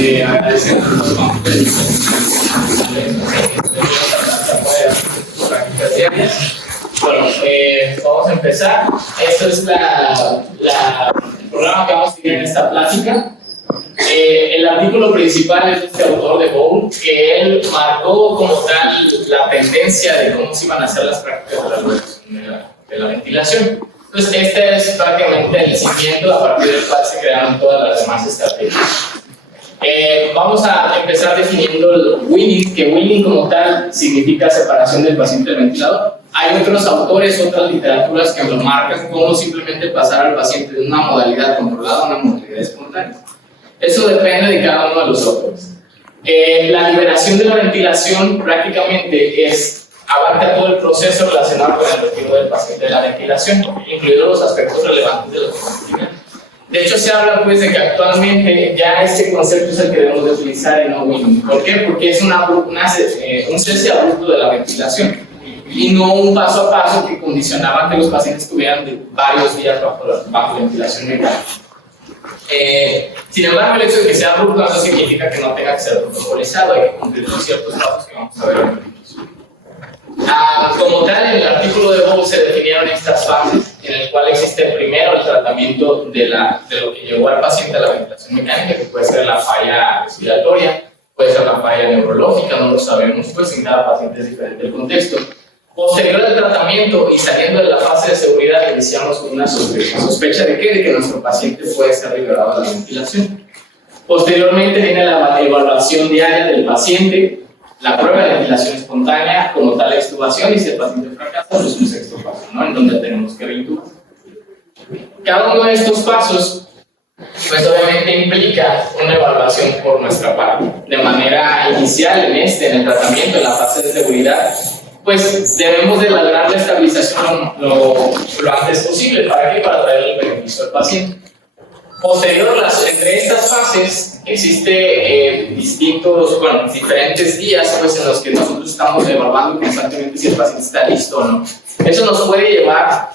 agradecemos los prácticas diarias. Bueno, vamos a empezar. Esto es el programa que vamos a seguir en esta plática. El artículo principal es de este autor de Bowl, que él marcó como tal la tendencia de cómo se iban a hacer las prácticas de la ventilación. Entonces, este es prácticamente el cimiento a partir del cual se crearon todas las demás estrategias. Vamos a empezar definiendo el winning, que winning como tal significa separación del paciente del ventilador. Hay otros autores, otras literaturas que lo marcan como simplemente pasar al paciente de una modalidad controlada a una modalidad espontánea. Eso depende de cada uno de los autores. La liberación de la ventilación prácticamente abarca todo el proceso relacionado con el retiro del paciente de la ventilación, incluidos los aspectos relevantes de la ventilación. De hecho, se habla pues de que actualmente ya este concepto es el que debemos de utilizar en no winning. ¿Por qué? Porque es un cese abrupto de la ventilación y no un paso a paso que condicionaba que los pacientes estuvieran de varios días bajo ventilación mecánica. Sin embargo, el hecho de que sea abrupto no significa que no tenga que ser protocolizado, hay que cumplir con ciertos pasos que vamos a ver ahora. Como tal, en el artículo de Bowl se definieron estas fases, en el cual existe primero el tratamiento de lo que llevó al paciente a la ventilación mecánica, que puede ser la falla respiratoria, puede ser la falla neurológica, no lo sabemos, pues en cada paciente es diferente el contexto. Posterior al tratamiento y saliendo de la fase de seguridad, iniciamos con una sospecha de que nuestro paciente puede ser liberado de la ventilación. Posteriormente viene la evaluación diaria del paciente, la prueba de ventilación espontánea, como tal extubación, y si el paciente fracasa, pues un sexto paso, ¿no? En donde tenemos que reintubar. Cada uno de estos pasos, pues obviamente implica una evaluación por nuestra parte. De manera inicial, en el tratamiento, en la fase de seguridad, pues debemos de lograr la estabilización lo antes posible. ¿Para qué? Para traer el beneficio al paciente. Posterior, entre estas fases existe diferentes días pues, en los que nosotros estamos evaluando constantemente si el paciente está listo o no. Eso nos puede llevar,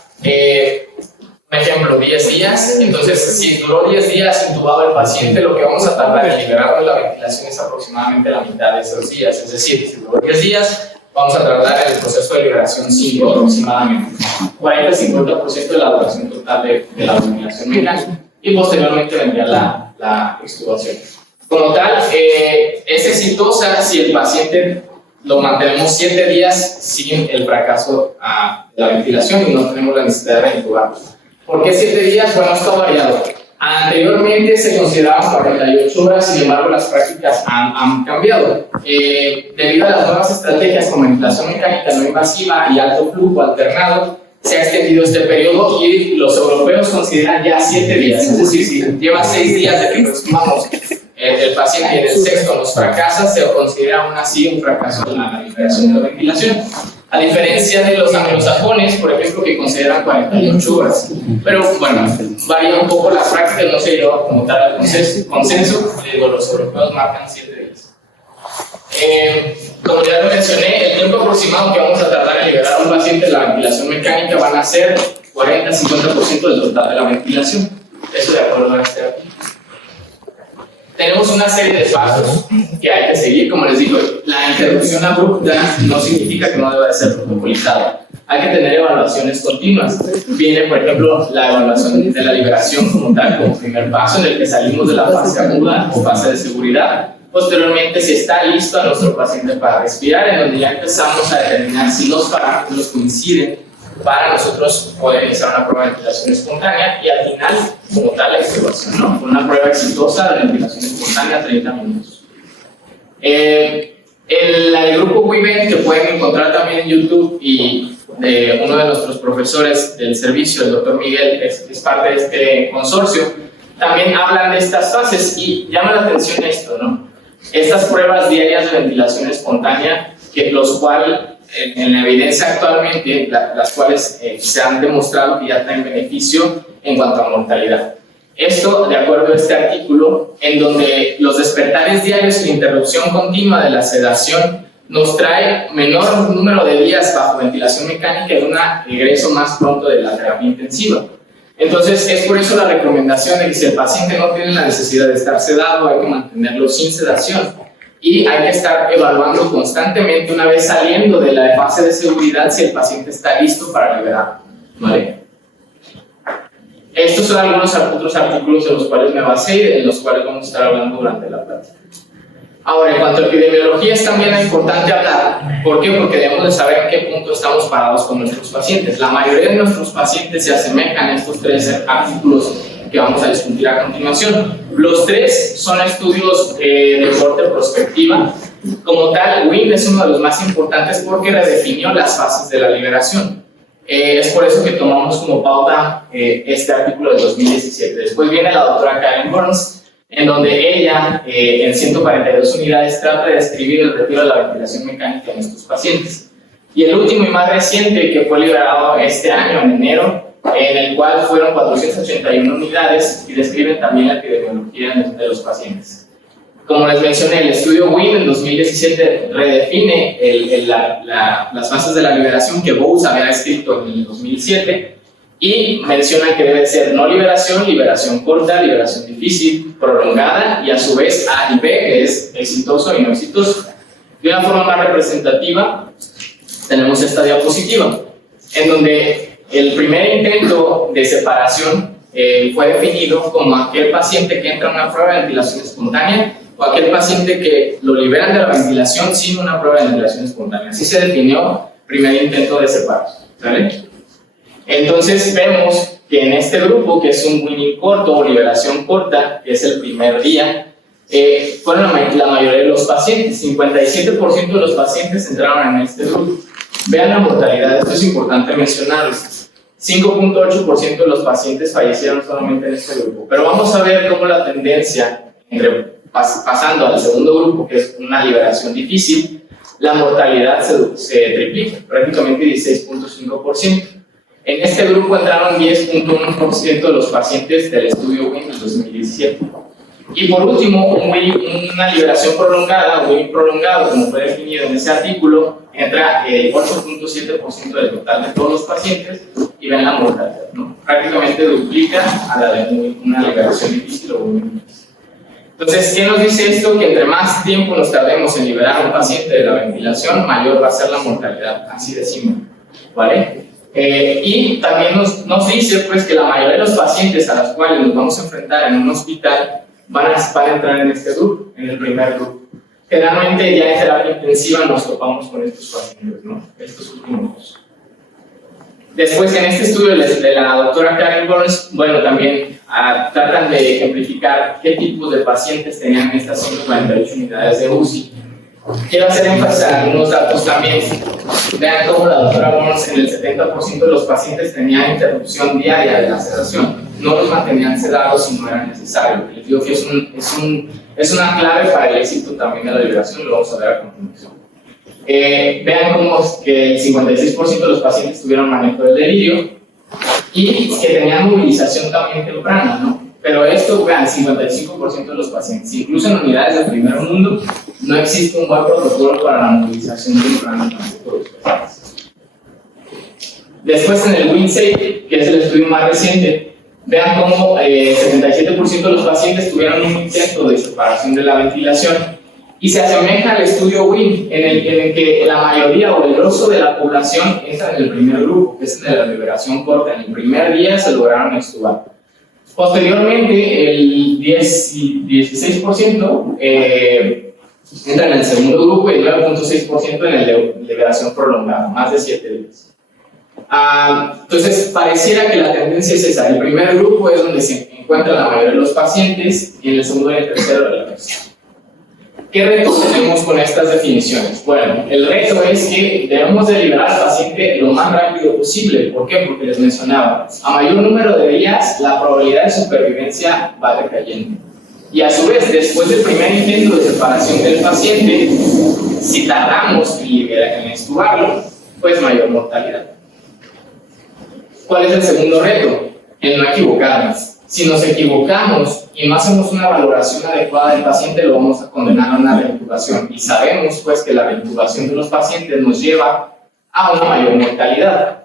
por ejemplo, 10 días. Entonces, si duró 10 días intubado el paciente, lo que vamos a tardar en liberarlo de la ventilación es aproximadamente la mitad de esos días. Es decir, si duró 10 días, vamos a tardar en el proceso de liberación 5 aproximadamente. 40-50% de la duración total de la ventilación mecánica. Y posteriormente vendría la extubación. Como tal, es exitosa si el paciente lo mantenemos 7 días sin el fracaso de la ventilación y no tenemos la necesidad de reintubarlo. ¿Por qué 7 días? Bueno, esto ha variado. Anteriormente se consideraban 48 horas, sin embargo las prácticas han cambiado. Debido a las nuevas estrategias como ventilación mecánica no invasiva y alto flujo alternado, se ha extendido este periodo y los europeos consideran ya 7 días. Es decir, si lleva 6 días de que nos tomamos el paciente y en el sexto nos fracasa, se considera aún así un fracaso en la liberación de la ventilación. A diferencia de los anglosajones, por ejemplo, que consideran 48 horas. Pero bueno, varía un poco las prácticas, no se lleva como tal al consenso. Los europeos marcan 7 días. Como ya lo mencioné, el tiempo aproximado que vamos a tardar en liberar a un paciente de la ventilación mecánica van a ser 40-50% del total de la ventilación. Eso de acuerdo a este artículo. Tenemos una serie de pasos que hay que seguir. Como les digo, la interrupción abrupta no significa que no deba de ser protocolizada. Hay que tener evaluaciones continuas. Viene, por ejemplo, la evaluación de la liberación como tal, como primer paso en el que salimos de la fase aguda o fase de seguridad. Posteriormente, si está listo a nuestro paciente para respirar, en donde ya empezamos a determinar si los parámetros coinciden para nosotros poder iniciar una prueba de ventilación espontánea y al final, como tal, la extubación, ¿no? Una prueba exitosa de ventilación espontánea a 30 minutos. El grupo WIVEN, que pueden encontrar también en YouTube, y de uno de nuestros profesores del servicio, el doctor Miguel, es parte de este consorcio, también hablan de estas fases y llama la atención esto, ¿no? Estas pruebas diarias de ventilación espontánea, los cuales en la evidencia actualmente, las cuales se han demostrado que ya traen beneficio en cuanto a mortalidad. Esto, de acuerdo a este artículo, en donde los despertares diarios sin interrupción continua de la sedación nos trae menor número de días bajo ventilación mecánica y un regreso más pronto de la terapia intensiva. Entonces, es por eso la recomendación de que si el paciente no tiene la necesidad de estar sedado, hay que mantenerlo sin sedación. Y hay que estar evaluando constantemente, una vez saliendo de la fase de seguridad, si el paciente está listo para liberar. ¿Vale? Estos son algunos otros artículos en los cuales me basé y de los cuales vamos a estar hablando durante la plática. Ahora, en cuanto a epidemiología, es también importante hablar. ¿Por qué? Porque debemos de saber en qué punto estamos parados con nuestros pacientes. La mayoría de nuestros pacientes se asemejan a estos tres artículos que vamos a discutir a continuación. Los tres son estudios de corte prospectiva. Como tal, Wynne es uno de los más importantes porque redefinió las fases de la liberación. Es por eso que tomamos como pauta este artículo de 2017. Después viene la doctora Karen Burns, en donde ella, en 142 unidades, trata de describir el retiro de la ventilación mecánica en estos pacientes. Y el último y más reciente, que fue liberado este año, en enero, en el cual fueron 481 unidades y describen también la epidemiología de los pacientes. Como les mencioné, el estudio Wynne en 2017 redefine las fases de la liberación que Bowes había escrito en el 2007 y menciona que debe ser no liberación, liberación corta, liberación difícil, prolongada y a su vez A y B, que es exitoso y no exitoso. De una forma más representativa, tenemos esta diapositiva, en donde el primer intento de separación fue definido como aquel paciente que entra a una prueba de ventilación espontánea o aquel paciente que lo liberan de la ventilación sin una prueba de ventilación espontánea. Así se definió el primer intento de separación. ¿Sale? Entonces vemos que en este grupo, que es un weaning corto o liberación corta, que es el primer día, fueron la mayoría de los pacientes. 57% de los pacientes entraron en este grupo. Vean la mortalidad, esto es importante mencionarlo. 5.8% de los pacientes fallecieron solamente en este grupo. Pero vamos a ver cómo la tendencia, pasando al segundo grupo, que es una liberación difícil, la mortalidad se triplica, prácticamente 16.5%. En este grupo entraron 10.1% de los pacientes del estudio Wynne en 2017. Y por último, una liberación prolongada, Wynne prolongado, como fue definido en ese artículo, entra el 8.7% del total de todos los pacientes y ven la mortalidad, ¿no? Prácticamente duplica a la de una liberación difícil o Wynne. Entonces, ¿qué nos dice esto? Que entre más tiempo nos tardemos en liberar a un paciente de la ventilación, mayor va a ser la mortalidad, así de simple, ¿vale? Y también nos dice pues, que la mayoría de los pacientes a los cuales nos vamos a enfrentar en un hospital van a entrar en este grupo, en el primer grupo. Generalmente ya en terapia intensiva nos topamos con estos pacientes, ¿no? Estos últimos dos. Después, en este estudio de la doctora Karen Burns, bueno, también tratan de ejemplificar qué tipos de pacientes tenían estas 148 unidades de UCI. Quiero hacer énfasis en algunos datos también. Vean cómo la doctora Burns en el 70% de los pacientes tenía interrupción diaria de la sedación. No los mantenían sedados si no era necesario. Les digo que es una clave para el éxito también de la liberación, lo vamos a ver a continuación. Vean cómo que el 56% de los pacientes tuvieron manejo del delirio y que tenían movilización también temprana, ¿no? Pero esto, vean, 55% de los pacientes, incluso en unidades del primer mundo, no existe un buen protocolo para la movilización temprana de los pacientes. Después, en el WINSAFE, que es el estudio más reciente, vean cómo 77% de los pacientes tuvieron un intento de separación de la ventilación y se asemeja al estudio Wynne, en el que la mayoría o el grosso de la población entra en el primer grupo, que es el de la liberación corta. En el primer día se lograron extubar. Posteriormente, el 16% entra en el segundo grupo y el 9.6% en el de liberación prolongada, más de 7 días. Entonces, pareciera que la tendencia es esa. El primer grupo es donde se encuentra la mayoría de los pacientes y en el segundo y el tercero de la vez. ¿Qué retos tenemos con estas definiciones? Bueno, el reto es que debemos de liberar al paciente lo más rápido posible. ¿Por qué? Porque les mencionaba, a mayor número de días, la probabilidad de supervivencia va decayendo. Y a su vez, después del primer intento de separación del paciente, si tardamos en extubarlo, pues mayor mortalidad. ¿Cuál es el segundo reto? El no equivocarnos. Si nos equivocamos y no hacemos una valoración adecuada del paciente, lo vamos a condenar a una reintubación. Y sabemos pues que la reintubación de los pacientes nos lleva a una mayor mortalidad.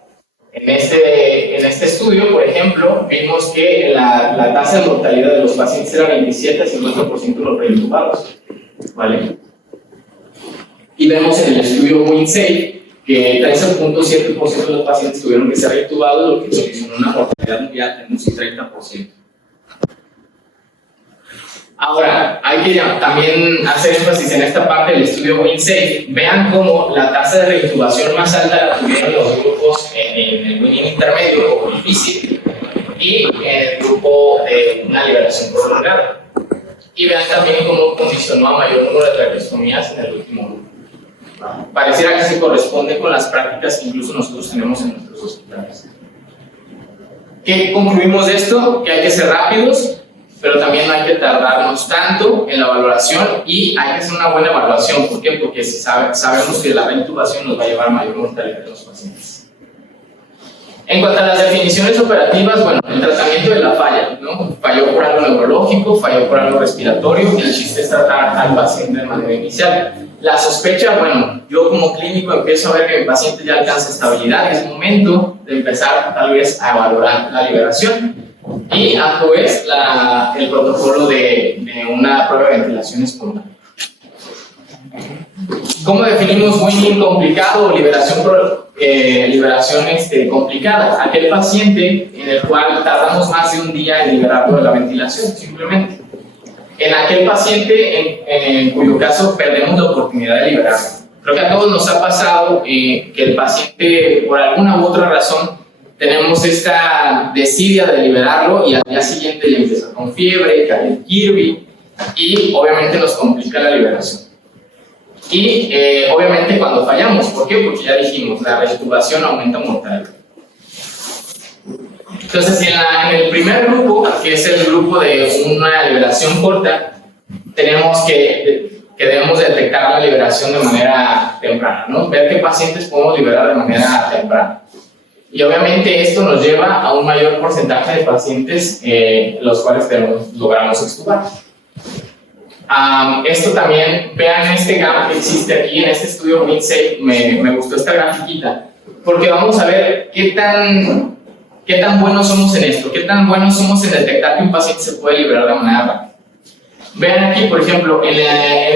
En este estudio, por ejemplo, vimos que la tasa de mortalidad de los pacientes era 27 a 50% de los reintubados, ¿vale? Y vemos en el estudio WinSafe que 13.7% de los pacientes tuvieron que ser reintubados, lo que condicionó una mortalidad mundial de un 30%. Ahora, hay que también hacer énfasis en esta parte del estudio WinSafe. Vean cómo la tasa de reintubación más alta la tuvieron los grupos en el Winning intermedio o difícil y en el grupo de una liberación prolongada. Y vean también cómo condicionó a mayor número de traqueostomías en el último grupo. Pareciera que se corresponde con las prácticas que incluso nosotros tenemos en nuestros hospitales. ¿Qué concluimos de esto? Que hay que ser rápidos, pero también no hay que tardarnos tanto en la valoración y hay que hacer una buena evaluación. ¿Por qué? Porque sabemos que la reintubación nos va a llevar a mayor mortalidad de los pacientes. En cuanto a las definiciones operativas, bueno, el tratamiento de la falla, ¿no? Falló por algo neurológico, falló por algo respiratorio, y el chiste es tratar al paciente de manera inicial. La sospecha, bueno, yo como clínico empiezo a ver que mi paciente ya alcanza estabilidad y es momento de empezar tal vez a evaluar la liberación. Y a su vez el protocolo de una prueba de ventilación espontánea. ¿Cómo definimos winning complicado o liberación complicada? Aquel paciente en el cual tardamos más de un día en liberarlo de la ventilación, simplemente. En aquel paciente en cuyo caso perdemos la oportunidad de liberarlo. Creo que a todos nos ha pasado que el paciente, por alguna u otra razón, tenemos esta desidia de liberarlo y al día siguiente ya empieza con fiebre, cae el Kirby y obviamente nos complica la liberación. Y obviamente cuando fallamos, ¿por qué? Porque ya dijimos, la reintubación aumenta mortalidad. Entonces, en el primer grupo, que es el grupo de una liberación corta, tenemos que debemos detectar la liberación de manera temprana, ¿no? Ver qué pacientes podemos liberar de manera temprana. Y obviamente esto nos lleva a un mayor porcentaje de pacientes los cuales logramos extubar. Esto también, vean este gap que existe aquí en este estudio WinSafe, me gustó esta grafiquita, porque vamos a ver qué tan buenos somos en esto, qué tan buenos somos en detectar que un paciente se puede liberar de manera rápida. Vean aquí, por ejemplo, en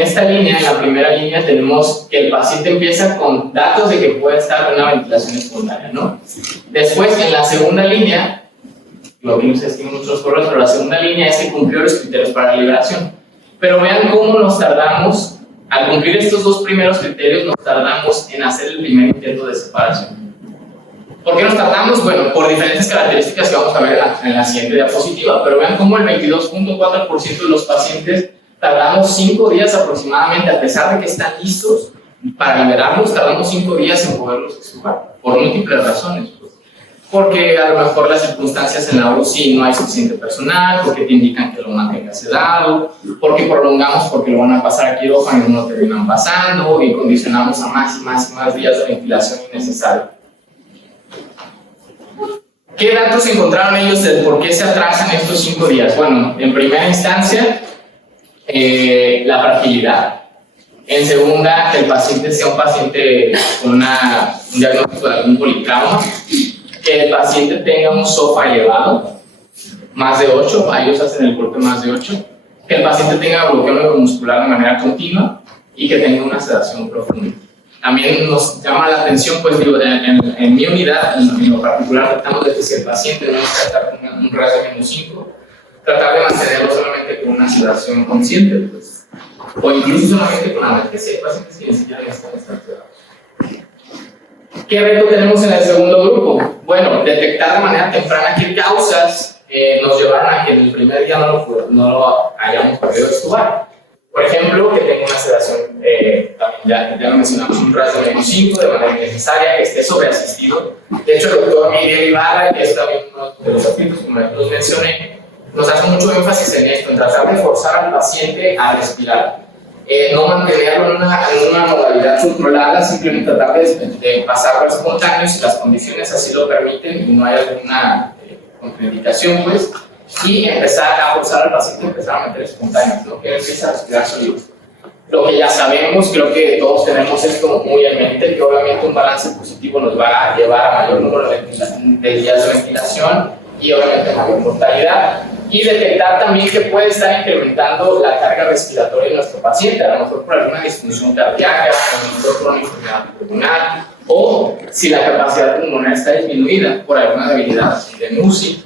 esta línea, en la primera línea, tenemos que el paciente empieza con datos de que puede estar en una ventilación espontánea, ¿no? Después, en la segunda línea, lo que no sé si tienen muchos correos, pero la segunda línea es que cumplió los criterios para la liberación. Pero vean cómo nos tardamos, al cumplir estos dos primeros criterios, nos tardamos en hacer el primer intento de separación. ¿Por qué nos tardamos? Bueno, por diferentes características que vamos a ver en la siguiente diapositiva, pero vean cómo el 22.4% de los pacientes tardamos 5 días aproximadamente, a pesar de que están listos para liberarlos, tardamos 5 días en poderlos extubar, por múltiples razones. Porque a lo mejor las circunstancias en la UCI no hay suficiente personal, porque te indican que lo mantengas sedado, porque prolongamos porque lo van a pasar a quirófano y no lo terminan pasando, y condicionamos a más y más y más días de ventilación innecesaria. ¿Qué datos encontraron ellos de por qué se atrasan estos 5 días? Bueno, en primera instancia, la fragilidad. En segunda, que el paciente sea un paciente con un diagnóstico de algún politrauma. Que el paciente tenga un SOFA elevado, más de 8, ellos hacen el corte más de 8. Que el paciente tenga bloqueo neuromuscular de manera continua y que tenga una sedación profunda. También nos llama la atención, pues digo, en mi unidad, en lo particular, tratamos de que si el paciente no es tratar con un RAS de -5, tratar de mantenerlo solamente con una sedación consciente, pues, o incluso solamente con analgesia. Hay pacientes que ni siquiera necesitan estar sedados. ¿Qué reto tenemos en el segundo grupo? Bueno, detectar de manera temprana qué causas nos llevaron a que en el primer día no lo hayamos podido extubar. Por ejemplo, que tenga una sedación, ya lo mencionamos, un RAS de -5 de manera innecesaria, que esté sobreasistido. De hecho, el doctor Miguel Ibarra, que es también uno de los artículos, como les mencioné, nos hace mucho énfasis en esto, en tratar de forzar al paciente a respirar. No mantenerlo en una modalidad controlada, simplemente tratar de pasarlo espontáneo si las condiciones así lo permiten y no hay alguna contraindicación, pues, y empezar a forzar al paciente a empezar a meter espontáneos, ¿no? Que empiece a respirar sólido. Lo que ya sabemos, creo que todos tenemos esto muy en mente, que obviamente un balance positivo nos va a llevar a mayor número de días de ventilación y obviamente mayor mortalidad. Y detectar también que puede estar incrementando la carga respiratoria de nuestro paciente, a lo mejor por alguna disfunción cardíaca, a lo mejor por una enfermedad pulmonar, o si la capacidad pulmonar está disminuida por alguna debilidad de UCI,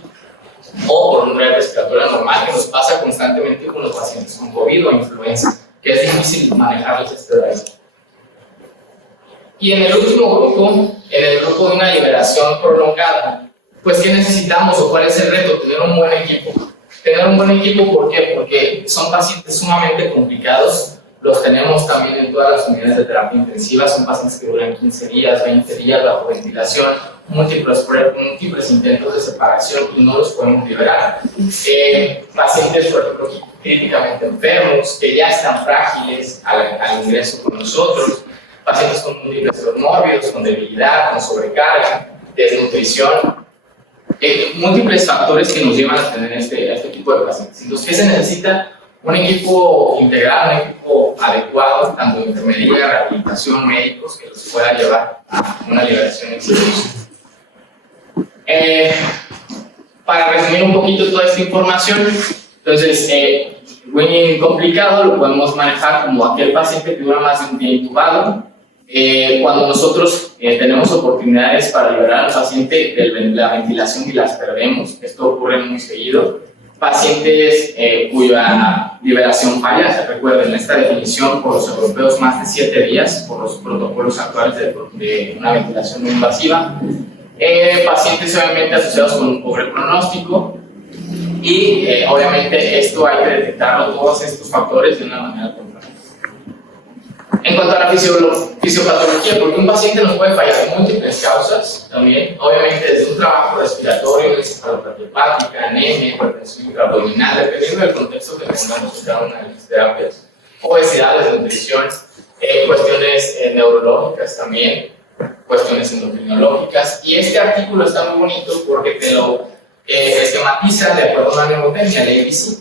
o por una respiratoria normal que nos pasa constantemente con los pacientes con COVID o influenza, que es difícil manejarlos este daño. Y en el último grupo, en el grupo de una liberación prolongada, pues ¿qué necesitamos o cuál es el reto? Tener un buen equipo. Tener un buen equipo, ¿por qué? Porque son pacientes sumamente complicados, los tenemos también en todas las unidades de terapia intensiva, son pacientes que duran 15 días, 20 días bajo ventilación, múltiples intentos de separación y no los podemos liberar. Pacientes, por ejemplo, críticamente enfermos, que ya están frágiles al ingreso con nosotros, pacientes con múltiples mórbidos, con debilidad, con sobrecarga, desnutrición, múltiples factores que nos llevan a tener este tipo de pacientes. Entonces, ¿qué se necesita? Un equipo integral, un equipo adecuado, tanto de enfermería, rehabilitación, médicos, que los pueda llevar a una liberación exitosa. Para resumir un poquito toda esta información, entonces, muy complicado, lo podemos manejar como aquel paciente que dura más de un día intubado. Cuando nosotros tenemos oportunidades para liberar al paciente de la ventilación y las perdemos, esto ocurre muy seguido. Pacientes cuya liberación falla, se recuerden esta definición por los europeos más de 7 días, por los protocolos actuales de una ventilación no invasiva. Pacientes obviamente asociados con un pobre pronóstico y obviamente esto hay que detectarlo, todos estos factores de una manera temprana. En cuanto a la fisiopatología, porque un paciente nos puede fallar de múltiples causas también, obviamente desde un trabajo respiratorio, una encefalopatía hepática, anemia, hipertensión intraabdominal, dependiendo del contexto que tengamos en cada una de las terapias, obesidad, desnutrición, cuestiones neurológicas también, cuestiones endocrinológicas, y este artículo está muy bonito porque te lo esquematiza de acuerdo a una mnemotecnia, el ABC.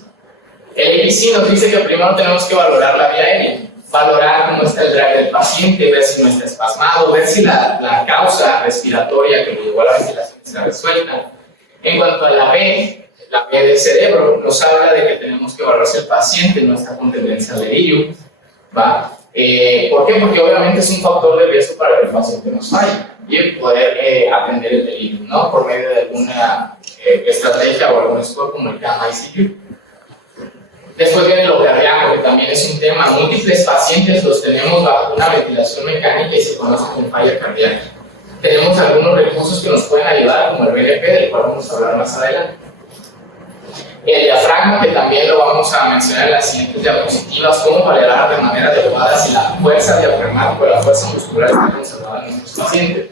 El ABC nos dice que primero tenemos que valorar la vía aérea, valorar cómo está el drag del paciente, ver si no está espasmado, ver si la causa respiratoria que lo llevó a la ventilación está resuelta. En cuanto a la B del cerebro, nos habla de que tenemos que valorar si el paciente no está con tendencia al delirio, ¿va? ¿Por qué? Porque obviamente es un factor de riesgo para que el paciente nos falle y poder atender el delirio, ¿no? Por medio de alguna estrategia o algún estudio como el CAM-ICU. Después viene lo cardíaco, que también es un tema. Múltiples pacientes los tenemos bajo una ventilación mecánica y se conoce como falla cardíaca. Tenemos algunos recursos que nos pueden ayudar, como el BNP, del cual vamos a hablar más adelante. El diafragma, que también lo vamos a mencionar en las siguientes diapositivas, cómo valorar de manera adecuada si la fuerza diafragmática o la fuerza muscular está conservada en nuestros pacientes.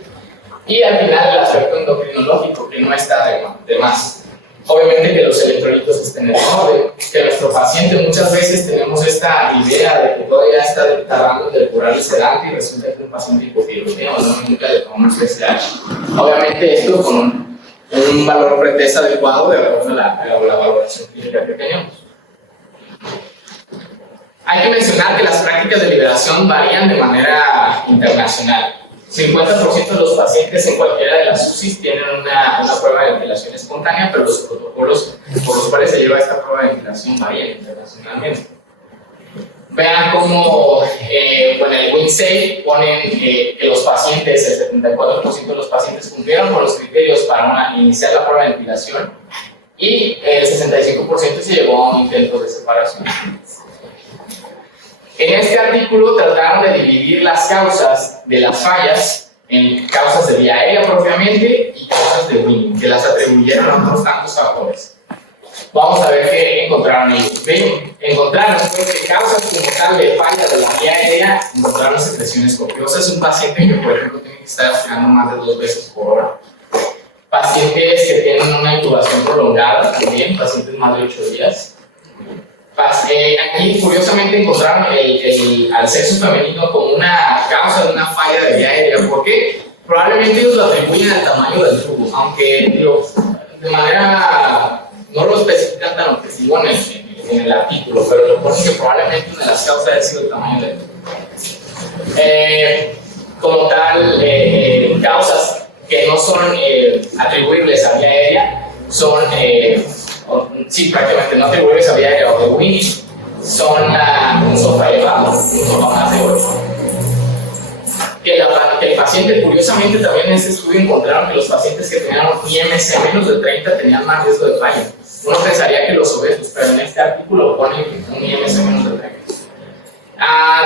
Y al final el aspecto endocrinológico, que no está de más. Obviamente que los electrolitos estén en orden, que nuestro paciente muchas veces tenemos esta idea de que todavía está tardando en depurar el sedante y resulta que es un paciente hipotiroideo, no nunca le tomamos SSH. Obviamente esto con un valor pretest adecuado de acuerdo a la valoración clínica que tenemos. Hay que mencionar que las prácticas de liberación varían de manera internacional. 50% de los pacientes en cualquiera de las UCIs tienen una prueba de ventilación espontánea, pero los protocolos por los cuales se lleva esta prueba de ventilación varían internacionalmente. Vean cómo con el WinSafe ponen que los pacientes, el 74% de los pacientes cumplieron con los criterios para iniciar la prueba de ventilación y el 65% se llevó a un intento de separación. En este artículo trataron de dividir las causas de las fallas en causas de vía aérea propiamente y causas de winning, que las atribuyeron a otros tantos factores. Vamos a ver qué encontraron ellos. Encontraron que causas como tal de falla de la vía aérea, encontraron secreciones copiosas. Un paciente que, por ejemplo, tiene que estar aspirando más de 2 veces por hora. Pacientes que tienen una intubación prolongada, también, pacientes más de 8 días. Aquí curiosamente encontraron al sexo femenino como una causa de una falla de vía aérea. ¿Por qué? Probablemente ellos lo atribuyen al tamaño del tubo, aunque de manera no lo especifican tan objetivo en el en el artículo, pero lo pone que probablemente una de las causas haya sido el tamaño del como tal, causas que no son atribuibles a vía aérea son, sí, prácticamente no atribuibles a vía aérea o de Winnie, son un sofá elevado, un sofá más de 8. Que el paciente, curiosamente, también en este estudio encontraron que los pacientes que tenían un IMC menos de 30 tenían más riesgo de falla. Uno pensaría que los obesos, pero en este artículo ponen un IMC menos de 30.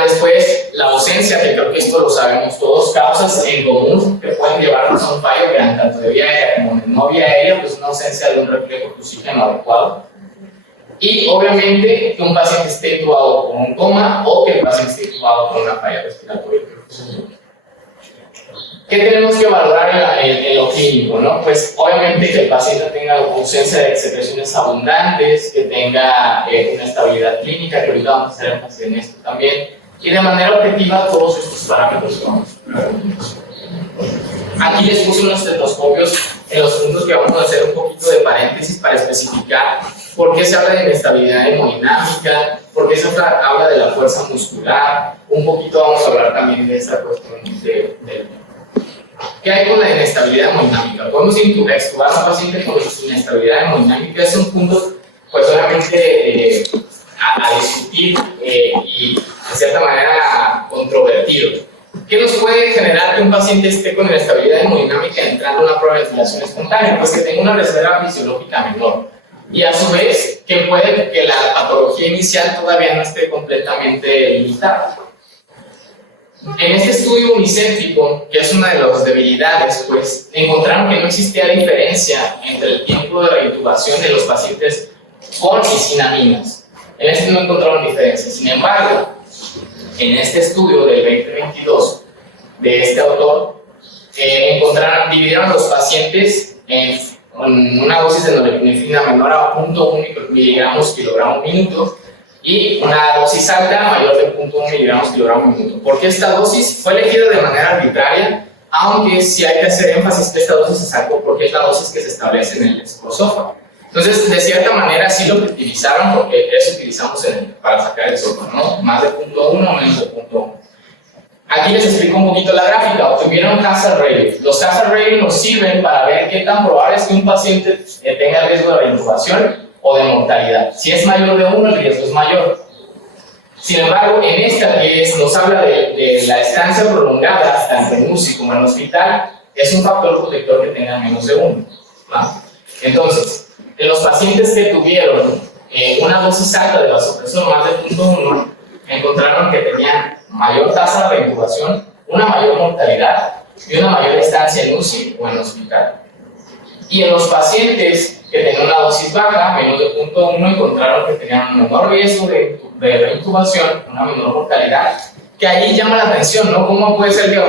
Después, la ausencia, que creo que esto lo sabemos todos, causas en común que pueden llevarnos a un fallo grande, tanto de vía aérea como de no vía aérea, pues una ausencia de un reflejo de oxígeno adecuado. Y obviamente que un paciente esté intubado con un coma o que el paciente esté intubado con una falla respiratoria. ¿Qué tenemos que valorar en lo clínico, no? Pues obviamente que el paciente tenga ausencia de secreciones abundantes, que tenga una estabilidad clínica, que ahorita vamos a hacer énfasis en esto también, y de manera objetiva todos estos parámetros son. Aquí les puse unos estetoscopios en los puntos que vamos a hacer un poquito de paréntesis para especificar por qué se habla de inestabilidad hemodinámica, por qué se habla de la fuerza muscular, un poquito vamos a hablar también de esa cuestión ¿qué hay con la inestabilidad hemodinámica? Podemos extubar a un paciente con inestabilidad hemodinámica, es un punto, pues obviamente, a discutir y de cierta manera controvertido. ¿Qué nos puede generar que un paciente esté con inestabilidad hemodinámica entrando en una prueba de ventilación espontánea? Pues que tenga una reserva fisiológica menor. Y a su vez, que puede que la patología inicial todavía no esté completamente limitada. En este estudio unicéntrico, que es una de las debilidades, pues encontraron que no existía diferencia entre el tiempo de reintubación de los pacientes con y sin aminas. En este no encontraron diferencia. Sin embargo, en este estudio del 2022 de este autor, dividieron los pacientes en una dosis de norepinefrina menor a 0.1 miligramos kilogramo minuto y una dosis alta mayor de 0.1 miligramos kilogramo minuto. ¿Por qué esta dosis? Fue elegida de manera arbitraria, aunque sí hay que hacer énfasis que esta dosis se sacó porque es la dosis que se establece en el escrosófago. Entonces, de cierta manera sí lo utilizaron porque eso utilizamos para sacar el esófago, ¿no? Más de 0.1 o menos de 0.1. Aquí les explico un poquito la gráfica. Obtuvieron hazard ratings. Los hazard ratings nos sirven para ver qué tan probable es que un paciente tenga riesgo de reintubación o de mortalidad. Si es mayor de 1, el riesgo es mayor. Sin embargo, en esta que nos habla de la estancia prolongada, tanto en UCI como en el hospital, es un factor protector que tenga menos de 1. ¿Va? Entonces, en los pacientes que tuvieron una dosis alta de vasopresor, más de 0.1, encontraron que tenían mayor tasa de reintubación, una mayor mortalidad y una mayor estancia en UCI o en el hospital. Y en los pacientes que tenían una dosis baja, menos de 0.1, encontraron que tenían un menor riesgo de reintubación, una menor mortalidad, que ahí llama la atención, ¿no? ¿Cómo puede ser que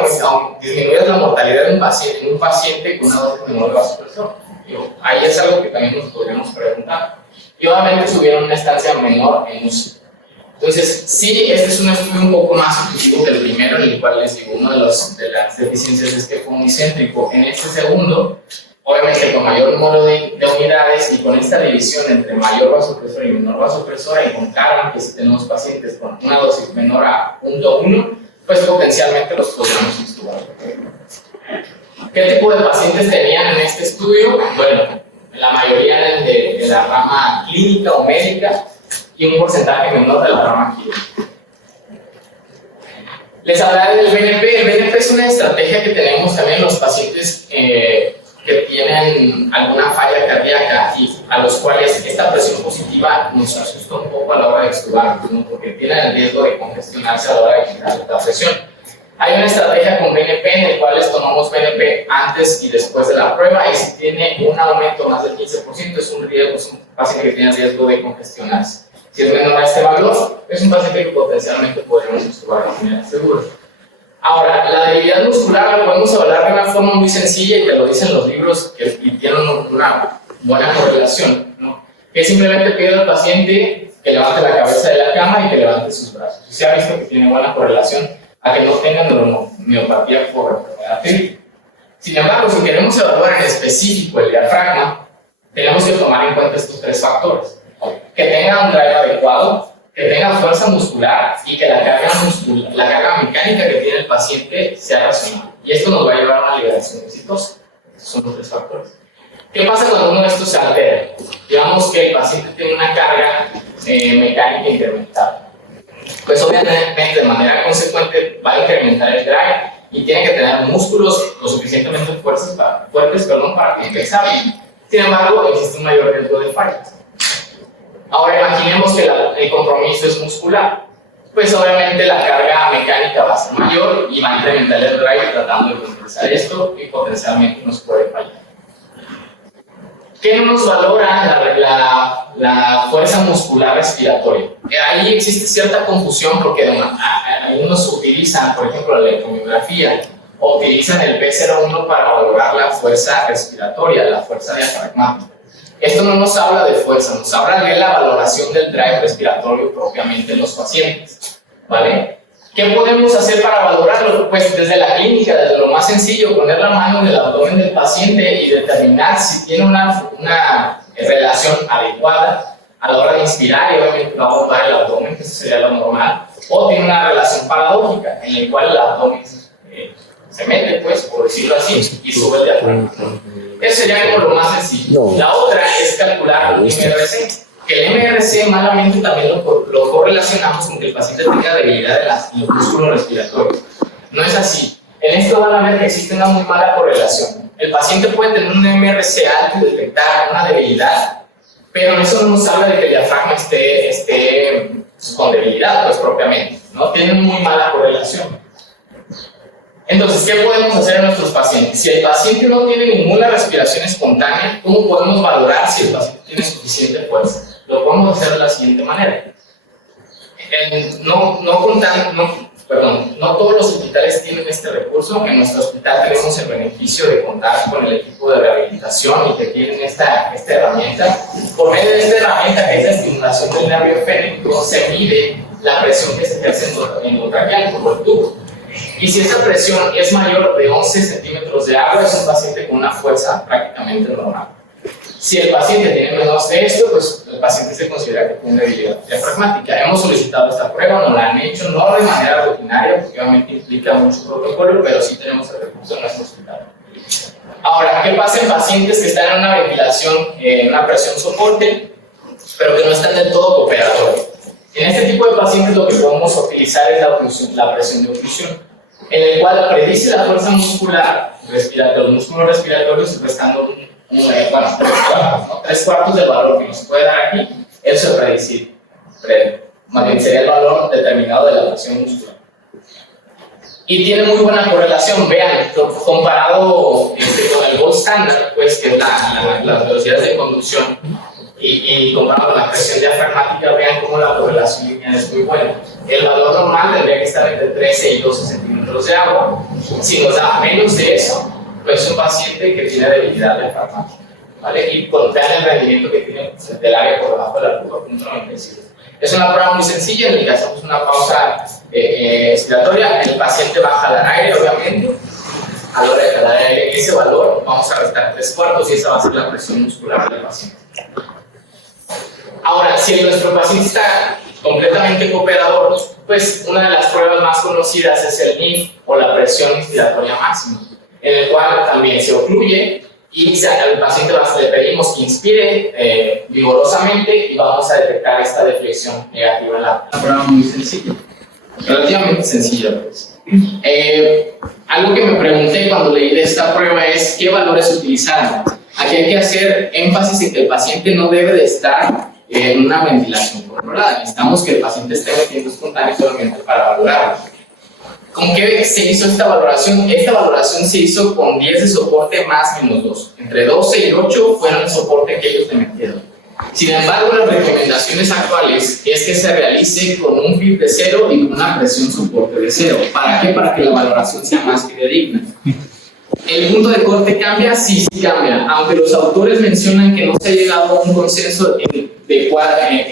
disminuyas la mortalidad de un paciente con una dosis menor de vasopresor? Ahí es algo que también nos podríamos preguntar. Y obviamente tuvieron una estancia menor en UCI. Entonces, sí, este es un estudio un poco más objetivo que el primero, en el cual les digo, una de las deficiencias es que fue unicéntrico. En este segundo, obviamente con mayor número de unidades y con esta división entre mayor vasopresor y menor vasopresor, encontraron que si tenemos pacientes con una dosis menor a 0.1, pues potencialmente los podríamos extubar. ¿Qué tipo de pacientes tenían en este estudio? Bueno, la mayoría de la rama clínica o médica y un porcentaje menor de la rama química. Les hablaré del BNP. El BNP es una estrategia que tenemos también en los pacientes que tienen alguna falla cardíaca y a los cuales esta presión positiva nos asusta un poco a la hora de extubar, ¿no? Porque tienen el riesgo de congestionarse a la hora de quitar la presión. Hay una estrategia con BNP en el cual les tomamos BNP antes y después de la prueba y si tiene un aumento más del 15% es un paciente que tiene riesgo de congestionarse. Si es menor a este valor, es un paciente que potencialmente podríamos extubar de manera segura. Ahora, la debilidad muscular la podemos hablar de una forma muy sencilla y te lo dicen los libros que tienen una buena correlación, ¿no? Que simplemente pide al paciente que levante la cabeza de la cama y que levante sus brazos. Y se ha visto que tiene buena correlación a que no tengan neuromiopatía por enfermedad febril. Sin embargo, si queremos evaluar en específico el diafragma, tenemos que tomar en cuenta estos tres factores. que tenga un drive adecuado, que tenga fuerza muscular y que la carga mecánica que tiene el paciente sea razonable. Y esto nos va a llevar a una liberación exitosa. Esos son los 3 factores. ¿Qué pasa cuando uno de estos se altera? Digamos que el paciente tiene una carga mecánica incrementada. Pues obviamente de manera consecuente va a incrementar el drive y tiene que tener músculos lo suficientemente fuertes para compensar. Sin embargo, existe un mayor riesgo de fallas. Ahora imaginemos que el compromiso es muscular. Pues obviamente la carga mecánica va a ser mayor y va a incrementar el drive tratando de compensar esto y potencialmente nos puede fallar. ¿Qué nos valora la fuerza muscular respiratoria? Ahí existe cierta confusión porque algunos utilizan, por ejemplo, la electromiografía o utilizan el P01 para valorar la fuerza respiratoria, la fuerza diafragmática. Esto no nos habla de fuerza, nos habla de la valoración del drive respiratorio propiamente en los pacientes, ¿vale? ¿Qué podemos hacer para valorarlo? Pues desde la clínica, desde lo más sencillo, poner la mano en el abdomen del paciente y determinar si tiene una relación adecuada a la hora de inspirar y obviamente va a bombar el abdomen, que eso sería lo normal, o tiene una relación paradójica en la cual el abdomen se mete, pues, por decirlo así, y sube el diafragma. Eso sería como lo más sencillo. La otra es calcular el MRC. Que el MRC malamente también lo correlacionamos con que el paciente tenga debilidad en los músculos respiratorios. No es así. En esto van a ver que existe una muy mala correlación. El paciente puede tener un MRC alto y detectar una debilidad, pero eso no nos habla de que el diafragma esté con debilidad, pues propiamente, ¿no? Tienen muy mala correlación. Entonces, ¿qué podemos hacer en nuestros pacientes? Si el paciente no tiene ninguna respiración espontánea, ¿cómo podemos valorar si el paciente tiene suficiente fuerza? Lo podemos hacer de la siguiente manera. No todos los hospitales tienen este recurso. En nuestro hospital tenemos el beneficio de contar con el equipo de rehabilitación y que tienen esta herramienta. Por medio de esta herramienta, que es la estimulación del nervio esférico, se mide la presión que se ejerce endotraqueal por el tubo. Y si esa presión es mayor de 11 centímetros de agua, es un paciente con una fuerza prácticamente normal. Si el paciente tiene menos de esto, pues el paciente se considera que tiene debilidad diafragmática. Hemos solicitado esta prueba, nos la han hecho, no de manera rutinaria, porque obviamente implica mucho protocolo, pero sí tenemos el recurso en nuestro hospital. Ahora, ¿qué pasa en pacientes que están en una ventilación, en una presión soporte, pero que no están del todo cooperatoria? En este tipo de pacientes lo que podemos utilizar es la presión de oclusión, en el cual predice la fuerza muscular de los músculos respiratorios restando tres cuartos del valor que nos puede dar aquí. Eso es predecir. Más bien sería el valor determinado de la presión muscular. Y tiene muy buena correlación. Vean, comparado con el gold standard, pues, que es las velocidades de conducción, y comparado con la presión diafragmática, vean cómo la correlación lineal es muy buena. El valor normal tendría que estar entre 13 y 12 centímetros de agua. Si nos da menos de eso, pues es un paciente que tiene debilidad diafragmática, ¿vale? Y vean el rendimiento que tiene del área por debajo de la curva, .95. Es una prueba muy sencilla en la que hacemos una pausa expiratoria. El paciente va a jalar aire, obviamente. A la hora de jalar aire, ese valor vamos a restar 3 cuartos y esa va a ser la presión muscular del paciente. Ahora, si nuestro paciente está completamente cooperador, pues una de las pruebas más conocidas es el NIF o la presión inspiratoria máxima, en el cual también se ocluye y al paciente le pedimos que inspire vigorosamente y vamos a detectar esta deflexión negativa en la prueba. Muy sencilla, relativamente sencilla, pues. Algo que me pregunté cuando leí de esta prueba es ¿qué valores utilizar? Aquí hay que hacer énfasis en que el paciente no debe de estar en una ventilación controlada. Necesitamos que el paciente esté metiendo espontáneo solamente para valorarlo. ¿Con qué se hizo esta valoración? Esta valoración se hizo con 10 de soporte más menos 2. Entre 12 y 8 fueron el soporte que ellos le metieron. Sin embargo, las recomendaciones actuales es que se realice con un FIB de 0 y con una presión soporte de 0. ¿Para qué? Para que la valoración sea más fidedigna. ¿El punto de corte cambia? Sí, sí cambia. Aunque los autores mencionan que no se ha llegado a un consenso de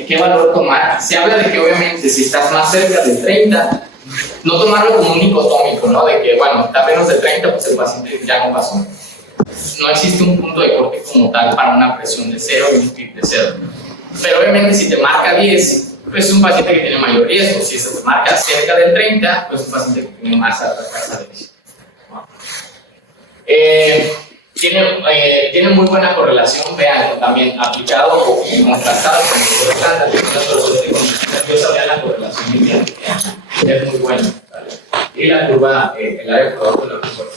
qué valor tomar, se habla de que obviamente si estás más cerca de 30, no tomarlo como un dicotómico, ¿no? De que, bueno, está menos de 30, pues el paciente ya no pasó. No existe un punto de corte como tal para una presión de 0 y un PIB de 0. Pero obviamente si te marca 10, pues es un paciente que tiene mayor riesgo. Si se te marca cerca del 30, pues es un paciente que tiene más alta tasa de éxito. Tiene muy buena correlación, vean, también aplicado o contrastado con el estándar. Yo sabía la correlación inicial, es muy buena, ¿vale? Y la curva, el área por abajo, la curva.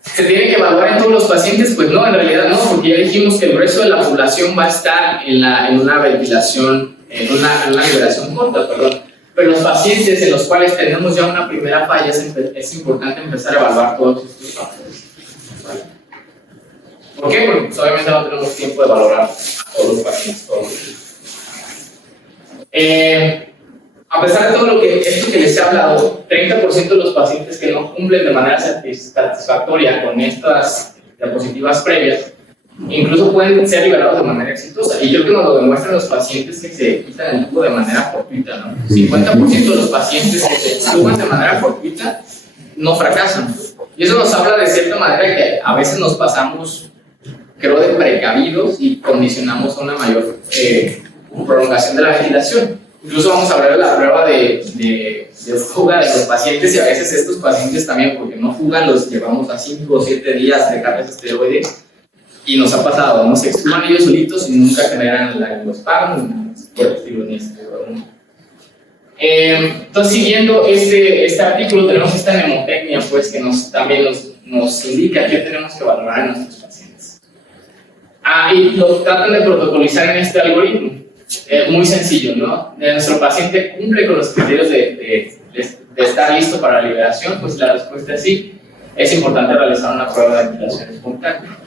¿Se tiene que evaluar en todos los pacientes? Pues no, en realidad no, porque ya dijimos que el resto de la población va a estar en una ventilación, en una liberación corta, perdón. Pero los pacientes en los cuales tenemos ya una primera falla es importante empezar a evaluar todos estos factores. ¿Vale? ¿Por qué? Porque pues, obviamente no tenemos tiempo de valorar a todos los pacientes. A pesar de todo esto que les he hablado, 30% de los pacientes que no cumplen de manera satisfactoria con estas diapositivas previas, incluso pueden ser liberados de manera exitosa. Y yo creo que nos lo demuestran los pacientes que se quitan el tubo de manera fortuita, ¿no? 50% de los pacientes que se suban de manera fortuita no fracasan. Y eso nos habla de cierta manera que a veces nos pasamos, creo, de precavidos y condicionamos a una mayor prolongación de la ventilación. Incluso vamos a hablar de la prueba de fuga de los pacientes, y a veces estos pacientes también, porque no fugan, los llevamos a 5 o 7 días de cargas esteroides, y nos ha pasado, ¿no? Se extuban ellos solitos y nunca generan los pagos, ni entonces, siguiendo este artículo, tenemos esta mnemotecnia, pues, que también nos indica qué tenemos que valorar en nuestros pacientes. Y lo tratan de protocolizar en este algoritmo. Muy sencillo, ¿no? Nuestro paciente cumple con los criterios de estar listo para la liberación, pues la respuesta es sí. Es importante realizar una prueba de ventilación espontánea.